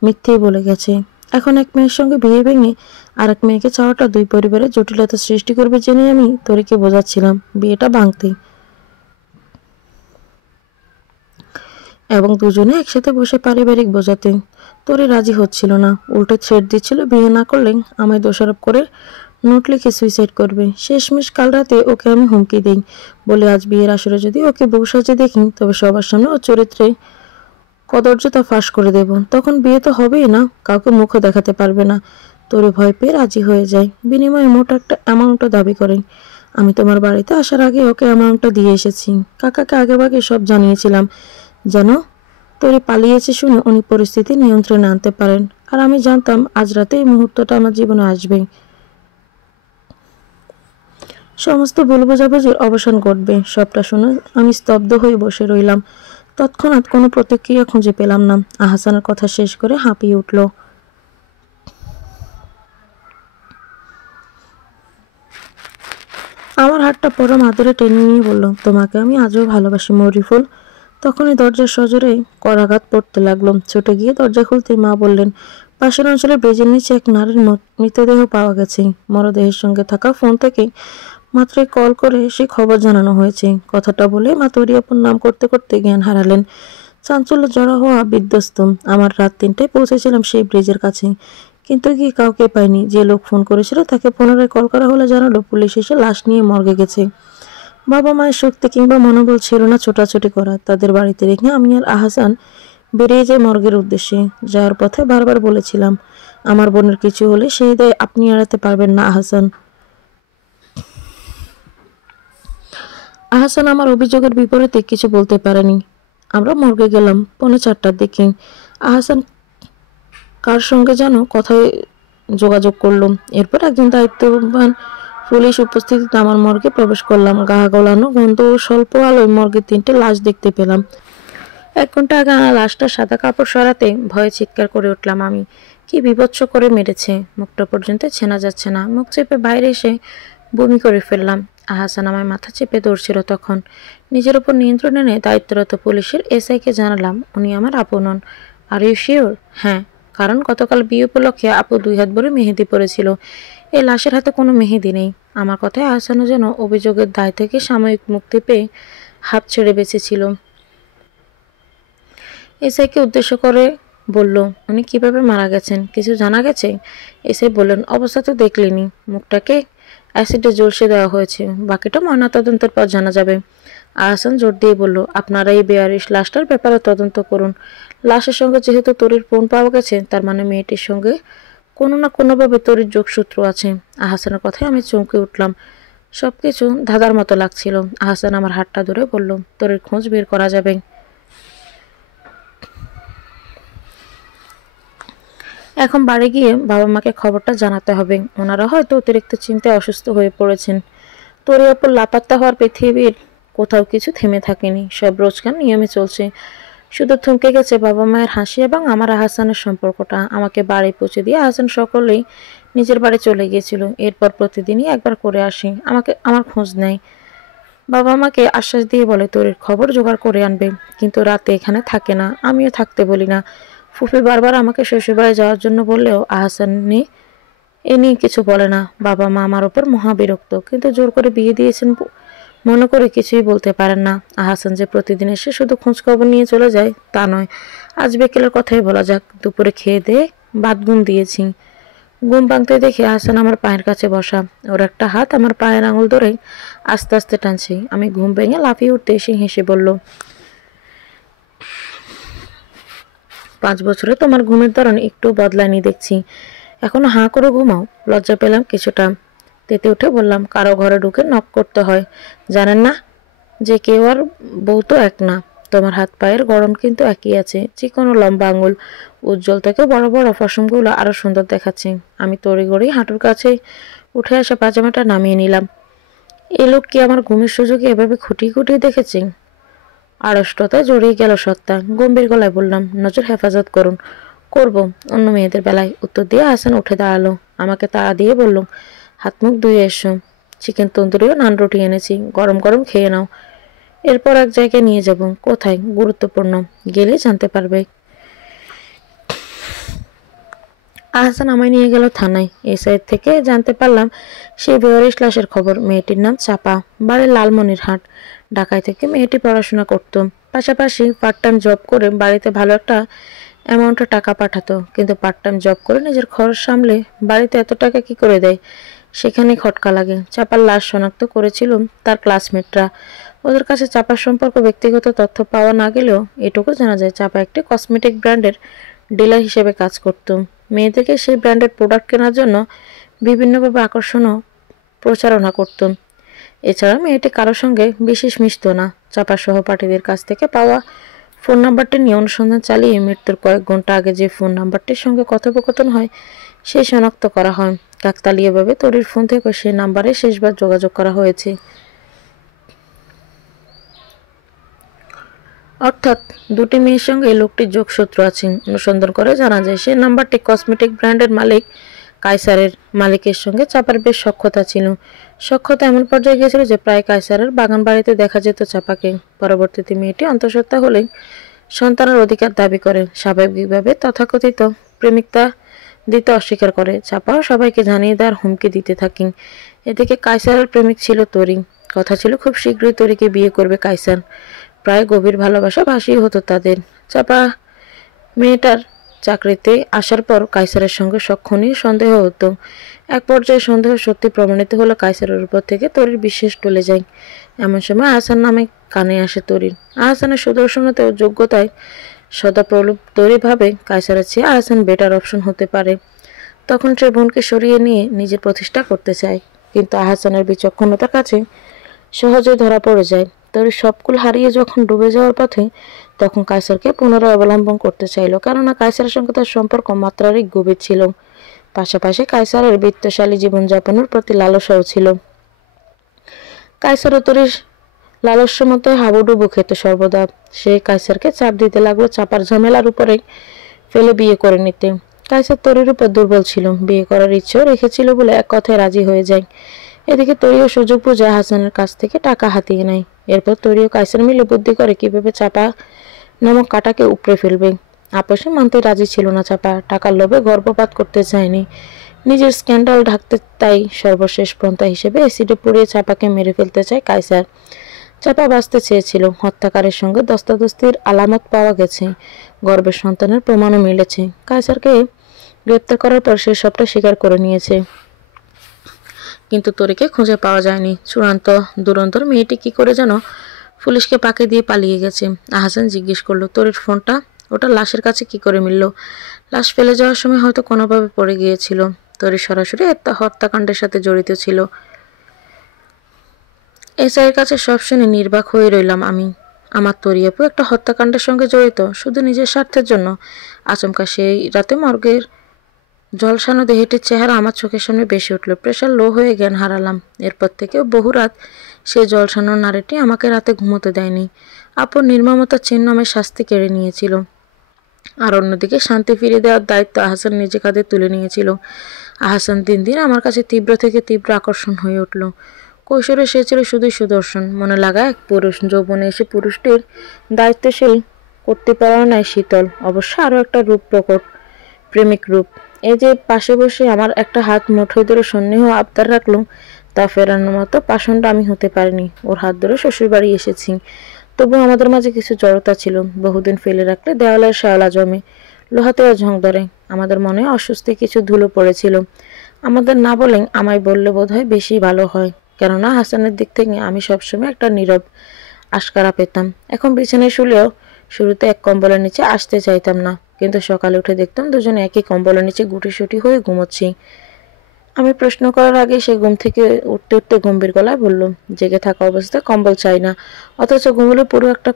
মিথ্যেই বলে গেছে। এখন এক মেয়ের সঙ্গে বিয়ে ভেঙে আর এক মেয়েকে চাওয়াটা দুই পরিবারের জটিলতা সৃষ্টি করবে জেনে আমি তরিকে বোঝাচ্ছিলাম বিয়েটা ভাঙতে, এবং দুজনে একসাথে বসে পারিবারিক বোঝাতে। তরি রাজি হচ্ছিল না, উল্টো থ্রেট দিচ্ছিল বিয়ে না করলে আমায় দোষারোপ করে নোট লিখে সুইসাইড করবে। শেষমেশ কাল রাতে ওকে আমি হুমকি দিই, বলে আজ বিয়ের আসরে যদি ওকে বউ সাজে দেখি তবে সবার সামনে ও চরিত্রে কদর্যতা ফাঁস করে দেব। তখন বিয়ে তো হবেই না, কাউকে মুখও দেখাতে পারবে না। তোরে ভয় পেয়ে রাজি হয়ে যায়, বিনিময়ে মোটা একটা অ্যামাউন্টও দাবি করে। আমি তোমার বাড়িতে আসার আগে ওকে অ্যামাউন্টটা দিয়ে এসেছি। কাকাকে আগেভাগে সব জানিয়েছিলাম যেন তোরে পালিয়েছে শুনে উনি পরিস্থিতি নিয়ন্ত্রণে আনতে পারেন। আর আমি জানতাম আজ রাতে এই মুহূর্তটা আমার জীবনে আসবে, সমস্ত ভুল বোঝাবুঝির অবসান ঘটবে। সবটা শুনে আমি স্তব্ধ হয়ে বসে রইলাম। তৎক্ষণাৎ কোনো প্রতিক্রিয়া খুঁজে পেলাম না। আহসানের কথা শেষ করে হাঁপিয়ে উঠল। আমার হাতটা পরম আদরে টেনে নিয়ে বলল তোমাকে আমি আজও ভালোবাসি মরিফুল। তখনই দরজার সজোরে করাঘাত পড়তে লাগলো। ছুটে গিয়ে দরজা খুলতে মা বললেন পাশের অঞ্চলে ব্রিজের নিচে এক নারীর মৃতদেহ পাওয়া গেছে। মরদেহের সঙ্গে থাকা ফোন থেকে মাত্রই কল করে সে খবর জানানো হয়েছে। কথাটা বলে মা তরিয়াপুর নাম করতে করতে জ্ঞান হারালেন। চাঞ্চল্য জড়ো হওয়া বিধ্বস্ত। আমার রাত 3টায় পৌঁছেছিলাম সেই ব্রিজের কাছে, কিন্তু কি কাউকে পাইনি। যে লোক ফোন করেছিল তাকে পুনরায় কল করা হলে জানালো পুলিশ এসে লাশ নিয়ে মর্গে গেছে। বাবা মায়ের শক্তি কিংবা মনোবল ছিল না ছোটাছুটি করা। তাদের বাড়িতে রেখে আমি আর আহসান বেরিয়ে যাই মর্গের উদ্দেশ্যে। যাওয়ার পথে বারবার বলেছিলাম আমার বোনের কিছু হলে সেই দায় আপনি এড়াতে পারবেন না আহসান। আহসান আমার অভিযোগের বিপরীতে কিছু বলতে পারেনি। আমরা মর্গে গেলাম 4:45টার দিকে। আহসান কার সঙ্গে যেন কথায় যোগাযোগ করলো। এরপর একজন দায়িত্ববান পুলিশ উপস্থিতিতে আমার মর্গে প্রবেশ করলাম। গা গলানো গন্ধ ও স্বল্প আলোয় মর্গে 3টে লাশ দেখতে পেলাম। 1 ঘন্টা আগে লাশটা সাদা কাপড় সরাতে ভয়ে চিৎকার করে উঠলাম আমি। কি বিভৎস করে মেরেছে, মুখটা পর্যন্ত ছেনা যাচ্ছে না। মুখ চেপে বাইরে এসে বমি করে ফেললাম। আহসান আমায় মাথা চেপে ধরছিল তখন। নিজের উপর নিয়ন্ত্রণ এনে দায়িত্বরত পুলিশের এসআইকে জানালাম উনি আমার আপু নন। Are you sure? হ্যাঁ, কারণ গতকাল বিয়ে উপলক্ষে আপু 2 হাত ভরে মেহেদি পরেছিল। এই লাশের হাতে কোনো মেহেদি নেই। আমার কথায় আহসানও যেন অভিযোগের দায় থেকে সাময়িক মুক্তি পেয়ে হাঁপ ছেড়ে বেঁচেছিল। এসআইকে উদ্দেশ্য করে বলল, উনি কিভাবে মারা গেছেন কিছু জানা গেছে? এসে বললেন, অবস্থা তো দেখলেনি, মুখটাকে অ্যাসিডে ঝলসে দেওয়া হয়েছে, বাকিটা ময়নাতদন্তের পর জানা যাবে। আহসান জোর দিয়ে বলল, আপনারা এই বেয়ারিশ লাশটার ব্যাপারে তদন্ত করুন। লাশের সঙ্গে যেহেতু তরির ফোন পাওয়া গেছে, তার মানে মেয়েটির সঙ্গে কোনো না কোনোভাবে তরির যোগসূত্র আছে। আহসানের কথায় আমি চমকে উঠলাম। সবকিছু ধাঁধার মতো লাগছিল। আহসান আমার হাতটা ধরে বলল, তরির খোঁজ বের করা যাবে। এখন বাড়ি গিয়ে বাবা মাকে খবরটা জানাতে হবে। ওনারা হয়তো অতিরিক্ত চিন্তায় অসুস্থ হয়ে পড়েছেন। তরির ওপর লাপাত্তা হওয়ার পৃথিবীর কোথাও কিছু থেমে থাকেনি, সব রোজকার নিয়মে চলছে। শুধু থমকে গেছে বাবা মায়ের হাসি এবং আমার আহসানের সম্পর্কটা। আমাকে বাড়ি পৌঁছে দিয়ে আহসান সকলেই নিজের বাড়ি চলে গিয়েছিল। এরপর প্রতিদিনই একবার করে আসি, আমার খোঁজ নেয়। বাবা আমাকে আশ্বাস দিয়ে বলে তরির খবর জোগাড় করে আনবে, কিন্তু রাতে এখানে থাকে না, আমিও থাকতে বলি না। ফুফি বারবার আমাকে শ্বশুরবাড়ি যাওয়ার জন্য বললেও আহসান এ নিয়ে কিছু বলে না। বাবা মা আমার ওপর মহাবিরক্ত, কিন্তু জোর করে বিয়ে দিয়েছেন মনে করে কিছুই বলতে পারেন না। আহসান যে প্রতিদিন এসে শুধু খোঁজ খবর নিয়ে চলে যায় তা নয়। আজ বিকেলের কথাই বলা যাক। দুপুরে খেয়ে দিয়ে ভাত ঘুম দিয়েছি। ঘুম ভাঙতে দেখে আহসান আমার পায়ের কাছে বসা, ওর একটা হাত আমার পায়ের আঙুল ধরে আস্তে আস্তে টানছে। আমি ঘুম ভেঙে লাফিয়ে উঠতে এসে হেসে বলল, 5 বছরে তোমার ঘুমের ধরন একটু বদলায়নি দেখছি, এখনো হাঁ করে ঘুমাও। লজ্জা পেলাম কিছুটা, তেতে উঠে বললাম, কারো ঘরে ঢুকে নক করতে হয়, জানেন না যে কেউ আর বউ তো এক না। তোমার হাত পায়ের গড়ন কিন্তু একই আছে, চিকন লম্বা আঙুল, উজ্জ্বল থেকে বড় বড় পশমগুলো আরো সুন্দর দেখাচ্ছে। আমি তড়িঘড়ি হাঁটুর কাছে উঠে আসা পাজামাটা নামিয়ে নিলাম। এই লোক কি আমার ঘুমের সুযোগে এভাবে খুঁটিয়ে খুঁটিয়ে দেখেছে? আড়ষ্টতায় জড়িয়ে গেল সত্তা। গম্ভীর গলায় বললাম, নজর হেফাজত করুন। করব, অন্য মেয়েদের বেলায়, উত্তর দিয়ে হাসান উঠে দাঁড়ালো। আমাকে তাড়া দিয়ে বলল, হাত মুখ ধুয়ে এসো, চিকেন তন্দুরিও নান রুটি এনেছি, গরম গরম খেয়ে নাও। এরপর এক জায়গায় নিয়ে যাব। কোথায়? গুরুত্বপূর্ণ, গেলে জানতে পারবে। আহসান আমায় নিয়ে গেল থানায়। এসআই থেকে জানতে পারলাম সেই বেওয়ারিশ লাশের খবর। মেয়েটির নাম চাপা, বাড়ি লালমনিরহাট। ঢাকায় থেকে মেয়েটি পড়াশোনা করত, পাশাপাশি পার্ট টাইম জব করে বাড়িতে ভালো একটা অ্যামাউন্টের টাকা পাঠাতো। কিন্তু পার্ট টাইম জব করে নিজের খরচ সামলে বাড়িতে এত টাকা কি করে দেয়, সেখানে খটকা লাগে। চাপার লাশ শনাক্ত করেছিল তার ক্লাসমেটরা। ওদের কাছে চাপার সম্পর্ক ব্যক্তিগত তথ্য পাওয়া না গেলেও এটুকু জানা যায় চাপা একটি কসমেটিক ব্র্যান্ডের ডিলার হিসেবে কাজ করত। মেয়েদেরকে সেই ব্র্যান্ডের প্রোডাক্ট কেনার জন্য বিভিন্নভাবে আকর্ষণ ও প্রচারণা করত। এছাড়া মেয়েটি কারোর সঙ্গে বিশেষ মিশত না। চাপার সহপাঠীদের কাছ থেকে পাওয়া ফোন নাম্বারটি নিয়ে অনুসন্ধান চালিয়ে মৃত্যুর কয়েক ঘন্টা আগে যে ফোন নাম্বারটির সঙ্গে কথোপকথন হয় সেই শনাক্ত করা হয়। কাকতালীয়ভাবে তরির ফোন থেকে সেই নাম্বারে শেষবার যোগাযোগ করা হয়েছে। অর্থাৎ দুটি মেয়ের সঙ্গে লোকটির যোগসূত্র আছে। অনুসন্ধান করে জানা যায় সেই নাম্বারটি কসমেটিক ব্র্যান্ডের মালিক কায়সারের। মালিকের সঙ্গে চাপার বেশ সখ্যতা ছিল। সখ্যতা এমন পর্যায়ে গিয়েছিল যে প্রায় কায়সারের বাগান বাড়িতে দেখা যেত চাপাকে। পরবর্তীতে মেয়েটি অন্তঃসত্ত্বা হলে সন্তানের অধিকার দাবি করে। স্বাভাবিকভাবে তথাকথিত প্রেমিকতা দিতে অস্বীকার করে। চাপাও সবাইকে জানিয়ে দেওয়ার হুমকি দিতে থাকেন। এদিকে কায়সারের প্রেমিক ছিল তরি। কথা ছিল খুব শীঘ্রই তরিকে বিয়ে করবে কায়সার। প্রায় গভীর ভালোবাসা ভাসিয়ে হতো তাদের। চাপা মেয়েটার চাকরিতে আসার পর কায়সারের সঙ্গে সক্ষণই সন্দেহ হতো। এক পর্যায়ে সন্দেহ সত্যি প্রমাণিত হলো। কায়সারের উপর থেকে তরির বিশ্বাস টলে যায়। এমন সময় আহসান নামে কানে আসে তরির। আহসানের সুদর্শনতা ও যোগ্যতায় সদাপ্রলোভ তরি ভাবে কায়সারের চেয়ে আহসান বেটার অপশন হতে পারে। তখন সে বোনকে সরিয়ে নিয়ে নিজের প্রতিষ্ঠা করতে চায়, কিন্তু আহসানের বিচক্ষণতার কাছে সহজেই ধরা পড়ে যায়। তরির সবকুল হারিয়ে যখন ডুবে যাওয়ার পথে, তখন কায়সারকে পুনরায় অবলম্বন করতে চাইল, কেননা কায়সারের সঙ্গে তার সম্পর্ক মাত্রাধিক গভীর ছিল। পাশাপাশি কায়সারের বিত্তশালী জীবনযাপনের প্রতি লালসাও ছিল। কায়সার ও তরির লালস্য মতো হাবুডুবু খেত সর্বদা। সে কায়সারকে চাপ দিতে লাগলো চাপার ঝামেলার উপরে ফেলে বিয়ে করে নিতে। কায়সার তরির উপর দুর্বল ছিল, বিয়ে করার ইচ্ছেও রেখেছিল বলে এক কথায় রাজি হয়ে যায়। এদিকে তরিও সুযোগ বুঝে হাসানের কাছ থেকে টাকা হাতিয়ে নেয়। এরপর তরিও কায়সার মিলে বুদ্ধি করে কিভাবে চাপা নামক কাটাকে উপড়ে ফেলবে। আপোষে মানতে রাজি ছিল না চাপা। টাকার লোভে গর্ভপাত করতে চায়নি, নিজের স্ক্যান্ডাল ঢাকতে। তাই সর্বশেষ পন্থা হিসেবে অ্যাসিডে পুড়িয়ে চাপাকে মেরে ফেলতে চায় কায়সার। চাপা বাঁচতে চেয়েছিল। হত্যাকারীর সঙ্গে ধস্তাধস্তির আলামত পাওয়া গেছে, গর্ভের সন্তানের প্রমাণও মিলেছে। কায়সারকে গ্রেপ্তার করার পর সে সবটা স্বীকার করে নিয়েছে, কিন্তু তরিকে খুঁজে পাওয়া যায়নি। চূড়ান্ত দুরন্তর মেয়েটি কি করে যেন পুলিশকে পাকে দিয়ে পালিয়ে গেছে। আহসান জিজ্ঞেস করলো, তরির ফোনটা ওটা লাশের কাছে কি করে মিলল? লাশ ফেলে যাওয়ার সময় হয়তো কোনোভাবে পড়ে গিয়েছিল। তরি সরাসরি একটা হত্যাকাণ্ডের সাথে জড়িত ছিল। এসআইয়ের কাছে সব শুনে নির্বাক হয়ে রইলাম আমি। আমার তরি আপু একটা হত্যাকাণ্ডের সঙ্গে জড়িত শুধু নিজের স্বার্থের জন্য? আচমকা সেই রাতে মর্গের ঝলসানো দেহটির চেহারা আমার চোখের সামনে ভেসে উঠল। প্রেশার লো হয়ে জ্ঞান হারালাম। এরপর থেকেও বহু রাত সেই ঝলসানো নারীটি আমাকে রাতে ঘুমোতে দেয়নি। আপুর নির্মমতার চিহ্ন আমার শাস্তি কেড়ে নিয়েছিল, আর অন্যদিকে শান্তি ফিরিয়ে দেওয়ার দায়িত্ব আহসান নিজে কাঁধে তুলে নিয়েছিল। আহসান দিন দিন আমার কাছে তীব্র থেকে তীব্র আকর্ষণ হয়ে উঠল। কৈশোরে সে ছিল শুধুই সুদর্শন, মনে লাগা এক পুরুষ। যৌবনে এসে পুরুষটির দায়িত্বশীল করতে পারার নাই শীতল। অবশ্য আরও একটা রূপ প্রকট, প্রেমিক রূপ। এই যে পাশে বসে আমার একটা হাত মুঠোয় ধরে সন্দেহ আবদার রাখলো, তা ফেরানোর মতো পাষণ্ড আমি হতে পারিনি। ওর হাত ধরে শ্বশুর বাড়ি এসেছি, তবু আমাদের মাঝে কিছু জড়তা ছিল। বহুদিন ফেলে রাখলে দেওয়ালের শ্যাওলা জমে, লোহাতেও ঝং ধরে। আমাদের মনে অস্বস্তি কিছু ধুলো পড়েছিল। আমাদের না বলেন আমায় বললে বোধহয় বেশি ভালো হয়, কেননা হাসানের দিক থেকে আমি সবসময় একটা নীরব আশকারা পেতাম। এখন বিছানায় শুলেও শুরুতে এক কম্বলের নিচে আসতে চাইতাম না, কিন্তু সকালে উঠে দেখতাম দুজনে একই কম্বলের নিচে গুটিসুটি হয়ে ঘুমোচ্ছি। আমি প্রশ্ন করার আগে সে ঘুম থেকে উঠতে উঠতে গম্ভীর গলায় বলল, জেগে থাকা অবস্থায় কম্বল চাই না, অথচ ঘুমলে পুরো একটা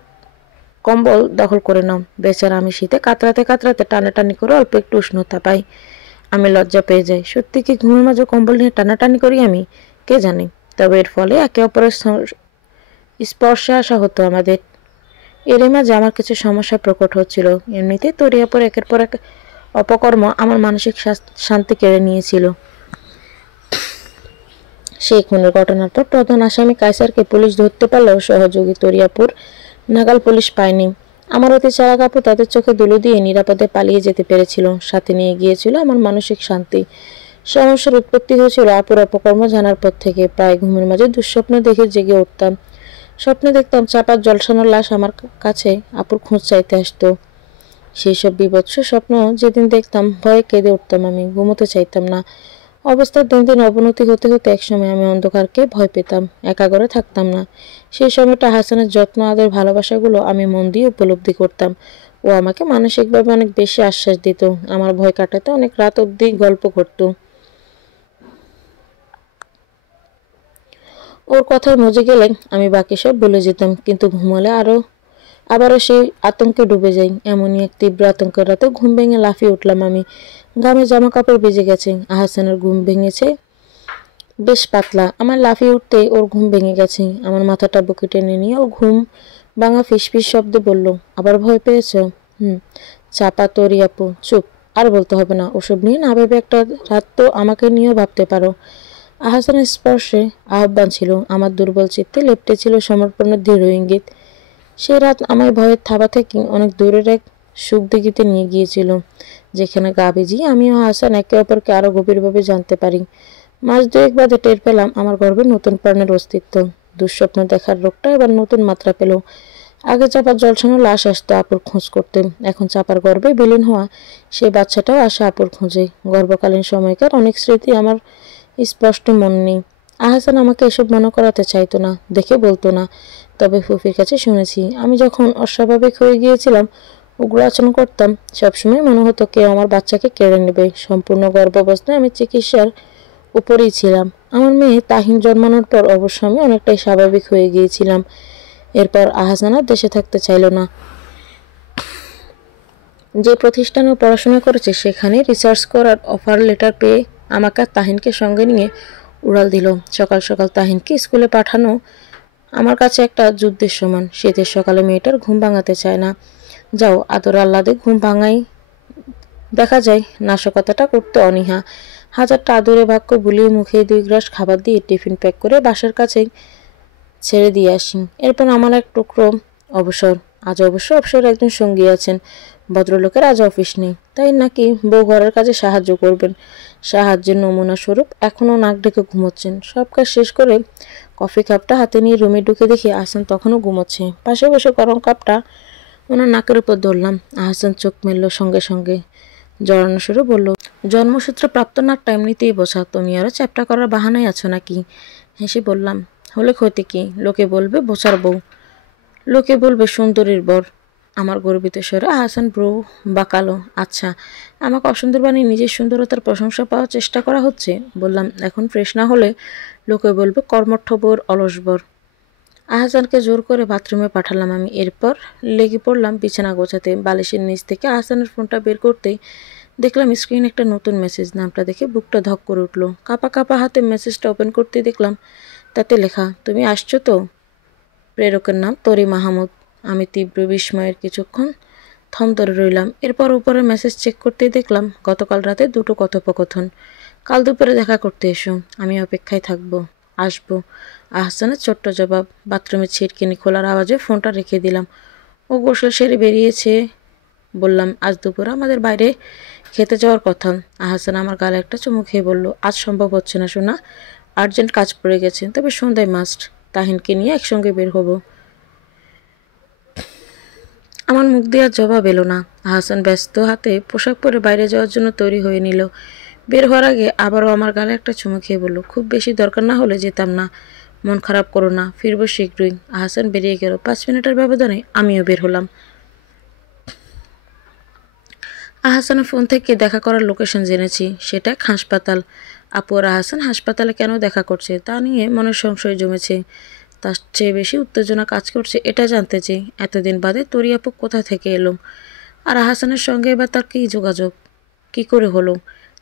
কম্বল দখল করে নাও। বেচারা আমি শীতে কাতরাতে কাতরাতে টানাটানি করে অল্প একটু উষ্ণতা পাই। আমি লজ্জা পেয়ে যাই। সত্যি কি ঘুমের মাঝে কম্বল নিয়ে টানাটানি করি আমি? কে জানে। তবে এর ফলে একে অপরের স্পর্শে আসা হতো আমাদের। এরই মাঝে আমার কিছু সমস্যা প্রকট হচ্ছিল। এমনিতে তরিয়া পর একের পর এক অপকর্ম আমার মানসিক শান্তি কেড়ে নিয়েছিল। সেই খুনের ঘটনার পর প্রধান আসামি কায়সারকে পুলিশ ধরতে পারলেও সহযোগী তরিয়াপুর নাগাল পুলিশ পায়নি। আমার অতি চালাক আপু তাদের চোখে ধুলো দিয়ে নিরাপদে পালিয়ে যেতে পেরেছিল। সাথে নিয়ে গিয়েছিল আমার মানসিক শান্তি। সমস্যার উৎপত্তি হয়েছিল আপুর অপকর্ম জানার পর থেকে। প্রায় ঘুমের মাঝে দুঃস্বপ্ন দেখে জেগে উঠতাম। স্বপ্নে দেখতাম চাপার জলসানোর লাশ আমার কাছে আপুর খোঁজ চাইতে আসতো। সেই সব বিভৎস স্বপ্ন যেদিন দেখতাম ভয়ে কেঁদে উঠতাম আমি, ঘুমোতে চাইতাম না। অবস্থার দিন দিন অবনতি হতে হতে একসময় আমি অন্ধকারকে ভয় পেতাম, একা ঘরে থাকতাম না। সেই সময়টা হাসানের যত্ন আদর ভালোবাসাগুলো আমি মন দিয়ে উপলব্ধি করতাম। ও আমাকে মানসিকভাবে অনেক বেশি আশ্বাস দিত। আমার ভয় কাটাতে অনেক রাত অবধি গল্প করত। ওর কথায় মজে গেলে আমি বাকি সব ভুলে যেতাম, কিন্তু ঘুমালে আবারও সেই আতঙ্কে ডুবে যাই। এমনই এক তীব্র আতঙ্কের রাতে ঘুম ভেঙে লাফিয়ে উঠলাম আমি। ঘামে জামা কাপড় ভিজে গেছে। আহসানের ঘুম ভেঙেছে বেশ পাতলা। আমার লাফিয়ে উঠতেই ওর ঘুম ভেঙে গেছে। আমার মাথাটা বুকে টেনে নিয়ে ও ঘুম ভাঙা ফিসফিস শব্দে বলল, আবার ভয় পেয়েছ? চাপা তরি আপু চুপ, আর বলতে হবে না। ওসব নিয়ে না ভেবে একটা রাত তো আমাকে নিয়েও ভাবতে পারো। আহসানের স্পর্শে আহ্বান ছিল। আমার দুর্বল চিত্তে লেপ্টে ছিল সমর্পণের দৃঢ় ইঙ্গিত। সে রাত আমায় ভয়ের থাবা থেকে অনেক দূরের এক সুখ দিঘিতে নিয়ে গিয়েছিল, যেখানে গা ভিজিয়ে আমি ও হাসান একে অপরকে আরো গভীরভাবে জানতে পারি। মাস দুয়েক বাদে টের পেলাম আমার গর্ভে নতুন প্রাণের অস্তিত্ব। দুঃস্বপ্ন দেখার রোগটা এবার নতুন মাত্রা পেল। আগে চাপার জলসানো লাশ আসতো আপুর খোঁজ করতে, এখন চাপার গর্ভে বিলীন হওয়া সেই বাচ্চাটাও আসে আপুর খোঁজে। গর্ভকালীন সময়কার অনেক স্মৃতি আমার স্পষ্ট মনে নেই। আহসান আমাকে এসব মনে করাতে চাইতো না, দেখে বলতো না। তবে ফুফির কাছে শুনেছি আমি যখন অস্বাভাবিক হয়ে গিয়েছিলাম, উগ্র আচরণ করতাম, সবসময় মনে হতো কেউ আমার বাচ্চাকে কেড়ে নেবে। সম্পূর্ণ গর্ভাবস্থায় আমি চিকিৎসার উপরেই ছিলাম। আমার মেয়ে তাহিন জন্মানোর পর অবশ্য আমি অনেকটাই স্বাভাবিক হয়ে গিয়েছিলাম। এরপর আহসান আর দেশে থাকতে চাইল না। যে প্রতিষ্ঠানে পড়াশোনা করেছে সেখানে রিসার্চ করার অফার লেটার পেয়ে আমাকে আর তাহিনকে সঙ্গে নিয়ে উড়াল দিল। সকাল সকাল তাহিনকে স্কুলে পাঠানো আমার কাছে একটা যুদ্ধের সমান। শীতের সকালে মেয়েটার ঘুম ভাঙাতে চায় না। যাও আদর আহ্লাদে ঘুম ভাঙাই। দেখা যায় নাশকতাটা করতে অনীহা। হাজারটা আদুরে বাক্য বুলিয়ে মুখে 2 গ্লাস খাবার দিয়ে টিফিন প্যাক করে বাসার কাছে ছেড়ে দিয়ে আসি। এরপর আমার এক টুকরো অবসর। আজ অবশ্য অবসর একজন সঙ্গী আছেন। ভদ্রলোকের আজ অফিস নেই, তাই নাকি বউ ঘরের কাজে সাহায্য করবেন। সাহায্যের নমুনা স্বরূপ এখনও নাক ডেকে ঘুমোচ্ছেন। সব কাজ শেষ করে কফি কাপটা হাতে নিয়ে রুমে ঢুকে দেখি আহসান তখনও ঘুমোচ্ছে। পাশে বসে গরম কাপটা ওনার নাকের উপর ধরলাম। আহসান চোখ মেলল সঙ্গে সঙ্গে, জড়ানো সুরে বলল, জন্মসূত্রে প্রাপ্ত নাকটা এমনিতেই বোঝা, তুমি আরও চ্যাপ্টা করার বাহানায় আছো নাকি? হেসে বললাম, হলে ক্ষতি কি? লোকে বলবে বোচার বউ, লোকে বলবে সুন্দরীর বর। আমার গর্বিত স্বরে আহসান ব্রু বাঁকালো। আচ্ছা, আমাকে অসুন্দর বানিয়ে নিজের সুন্দরতার প্রশংসা পাওয়ার চেষ্টা করা হচ্ছে। বললাম, এখন ফ্রেশ না হলে লোকে বলবে কর্মঠ বর, অলস বর। আহসানকে জোর করে বাথরুমে পাঠালাম আমি। এরপর লেগে পড়লাম বিছানা গোছাতে। বালিশের নিচ থেকে আহসানের ফোনটা বের করতেই দেখলাম স্ক্রিনে একটা নতুন মেসেজ। নামটা দেখে বুকটা ধক করে উঠলো। কাঁপা কাঁপা হাতে মেসেজটা ওপেন করতে দেখলাম তাতে লেখা, তুমি আসছো তো? প্রেরকের নাম তরি মাহমুদ। আমি তীব্র বিস্ময়ের কিছুক্ষণ থম ধরে রইলাম। এরপর উপরে মেসেজ চেক করতেই দেখলাম গতকাল রাতে দুটো কথোপকথন। কাল দুপুরে দেখা করতে এসো, আমি অপেক্ষায় থাকবো, আসবো। আহসানের ছোট্ট জবাব। বাথরুমের ছিটকিনি খোলার আওয়াজে ফোনটা রেখে দিলাম। ও গোসল সেরে বেরিয়েছে। বললাম, আজ দুপুরে আমাদের বাইরে খেতে যাওয়ার কথা। আহসান আমার গালে একটা চুমু খেয়ে বলল, আজ সম্ভব হচ্ছে না সোনা, আর্জেন্ট কাজ পড়ে গেছে, তবে সন্ধ্যায় মাস্ট। তাহিনকে নিয়ে একসঙ্গে বের হব। আমার মুখ দিয়ে আর জবাব এলো না। আহসান ব্যস্ত হাতে পোশাক পরে বাইরে যাওয়ার জন্য তৈরি হয়ে নিল। বের হওয়ার আগে আবারও আমার গালে একটা চুমু খেয়ে বলল, খুব বেশি দরকার না হলে যেতাম না, মন খারাপ করো না, ফিরবো শীঘ্রই। আহসান বেরিয়ে গেল। 5 মিনিটের ব্যবধানে আমিও বের হলাম। আহসানের ফোন থেকে দেখা করার লোকেশন জেনেছি, সেটা এক হাসপাতাল। আপু আর আহসান হাসপাতালে কেন দেখা করছে তা নিয়ে মনের সংশয় জমেছে। তার চেয়ে বেশি উত্তেজনা কাজ করছে এটা জানতে চাই, এতদিন বাদে তরি আপু কোথা থেকে এলো, আর আহসানের সঙ্গে এবার তার কী যোগাযোগ, কী করে হলো।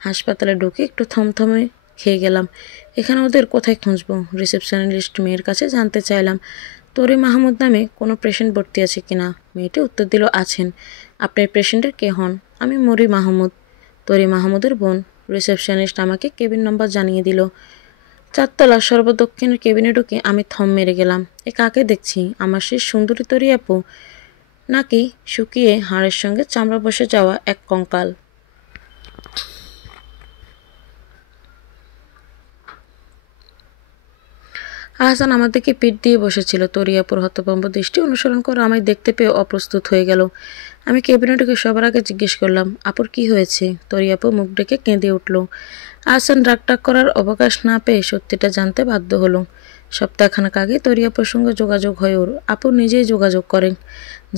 হাসপাতালে ঢুকে একটু থমথমে খেয়ে গেলাম। এখানে ওদের কোথায় খুঁজবো? রিসেপশনিস্ট মেয়ের কাছে জানতে চাইলাম তরি মাহমুদ নামে কোনো পেশেন্ট ভর্তি আছে কিনা। মেয়েটি উত্তর দিল, আছেন। আপনার পেশেন্টের কে হন? আমি মরি মাহমুদ, তরি মাহমুদের বোন। রিসেপশনিস্ট আমাকে কেবিন নম্বর জানিয়ে দিল। 4 তলার সর্বদক্ষিণের কেবিনে ঢুকে আমি থম মেরে গেলাম। এ কাকে দেখছি? আমার সেই সুন্দরী তরি আপু, নাকি শুকিয়ে হাড়ের সঙ্গে চামড়া বসে যাওয়া এক কঙ্কাল? আহসান আমার দিকে পিঠ দিয়ে বসেছিল। তরিয়াপুর হতভম্ব দৃষ্টি অনুসরণ করে আমায় দেখতে পেয়ে অপ্রস্তুত হয়ে গেল। আমি কেবিনে ঢুকে সবার আগে জিজ্ঞেস করলাম, আপুর কি হয়েছে? তরিয়াপু মুখ ডেকে কেঁদে উঠল। আহসান রাগটাগ করার অবকাশ না পেয়ে সত্যিটা জানতে বাধ্য হলো। সপ্তাহখানেক আগে তরিয়াপুর সঙ্গে যোগাযোগ হয় ওর। আপু নিজেই যোগাযোগ করেন,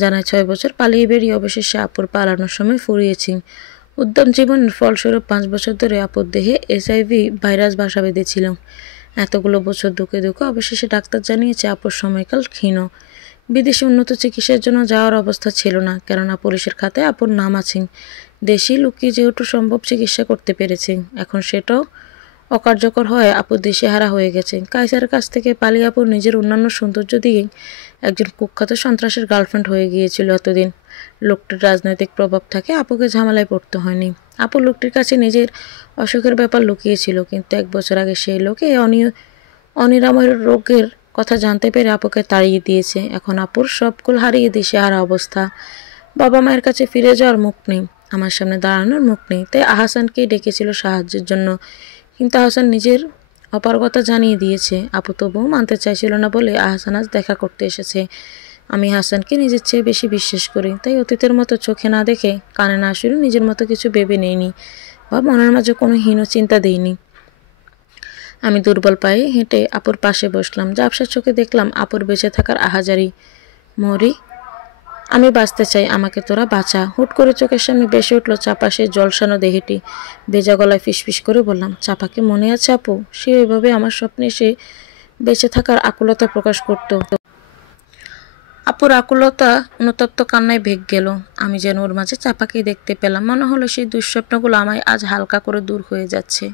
জানায় 6 বছর পালিয়ে বেরিয়ে অবশেষে আপুর পালানোর সময় ফুরিয়েছি। উদ্যম জীবনের ফলস্বরূপ 5 বছর ধরে আপুর দেহে HIV ভাইরাস বাসা বেঁধেছিল। এতগুলো বছর দুঃখে দুঃখে অবশেষে ডাক্তার জানিয়েছে আপুর সময়কাল ক্ষীণ। বিদেশে উন্নত চিকিৎসার জন্য যাওয়ার অবস্থা ছিল না, কেননা পুলিশের খাতায় আপুর নাম আছে। দেশি লুকিয়ে যেহেতু সম্ভব চিকিৎসা করতে পেরেছে, এখন সেটাও অকার্যকর হয় আপু দিশেহারা হয়ে গেছে। কাইসারের কাছ থেকে পালিয়ে আপুর নিজের অন্যান্য সৌন্দর্য দিয়ে একজন কুখ্যাত সন্ত্রাসের গার্লফ্রেন্ড হয়ে গিয়েছিল এতদিন। লোকটির রাজনৈতিক প্রভাব থাকে আপুকে ঝামেলায় পড়তে হয়নি। আপু লোকটির কাছে নিজের অসুখের ব্যাপার লুকিয়েছিল, কিন্তু 1 বছর আগে সেই লোকে অনিরাময় রোগের কথা জানতে পেরে আপুকে তাড়িয়ে দিয়েছে। এখন আপুর সব কুল হারিয়ে দিশেহারা অবস্থা। বাবা মায়ের কাছে ফিরে যাওয়ার মুখ নেই, আমার সামনে দাঁড়ানোর মুখ নেই। তাই আহসানকেই ডেকেছিল সাহায্যের জন্য, কিন্তু আহসান নিজের অপারগতা জানিয়ে দিয়েছে। আপু তবুও মানতে চাইছিল না বলে আহসান আজ দেখা করতে এসেছে। আমি হাসানকে নিজের চেয়ে বেশি বিশ্বাস করি, তাই অতীতের মতো চোখে না দেখে কানে না শুনে নিজের মতো কিছু ভেবে নেইনি বা মনের মাঝে কোনো হীন চিন্তা দেইনি। আমি দুর্বল পায়ে হেঁটে আপুর পাশে বসলাম। ঝাপসা চোখে দেখলাম আপুর বেঁচে থাকার আহাজারি। মরি, আমি বাঁচতে চাই, আমাকে তোরা বাঁচা। হুট করে চোখের সামনে ভেসে উঠল চাপা সেই জলসানো দেহটি। ভেজা গলায় ফিসফিস করে বললাম, চাপাকে মনে আছে আপু? সে ওইভাবে আমার স্বপ্নে এসে বেঁচে থাকার আকুলতা প্রকাশ করত। আপুর আকুলতা অনুতপ্ত কান্নায় ভেগ গেল। আমি যেন ওর মাঝে চাপাকে দেখতে পেলাম। মনে হলো সেই দুঃস্বপ্নগুলো আমায় আজ হালকা করে দূর হয়ে যাচ্ছে।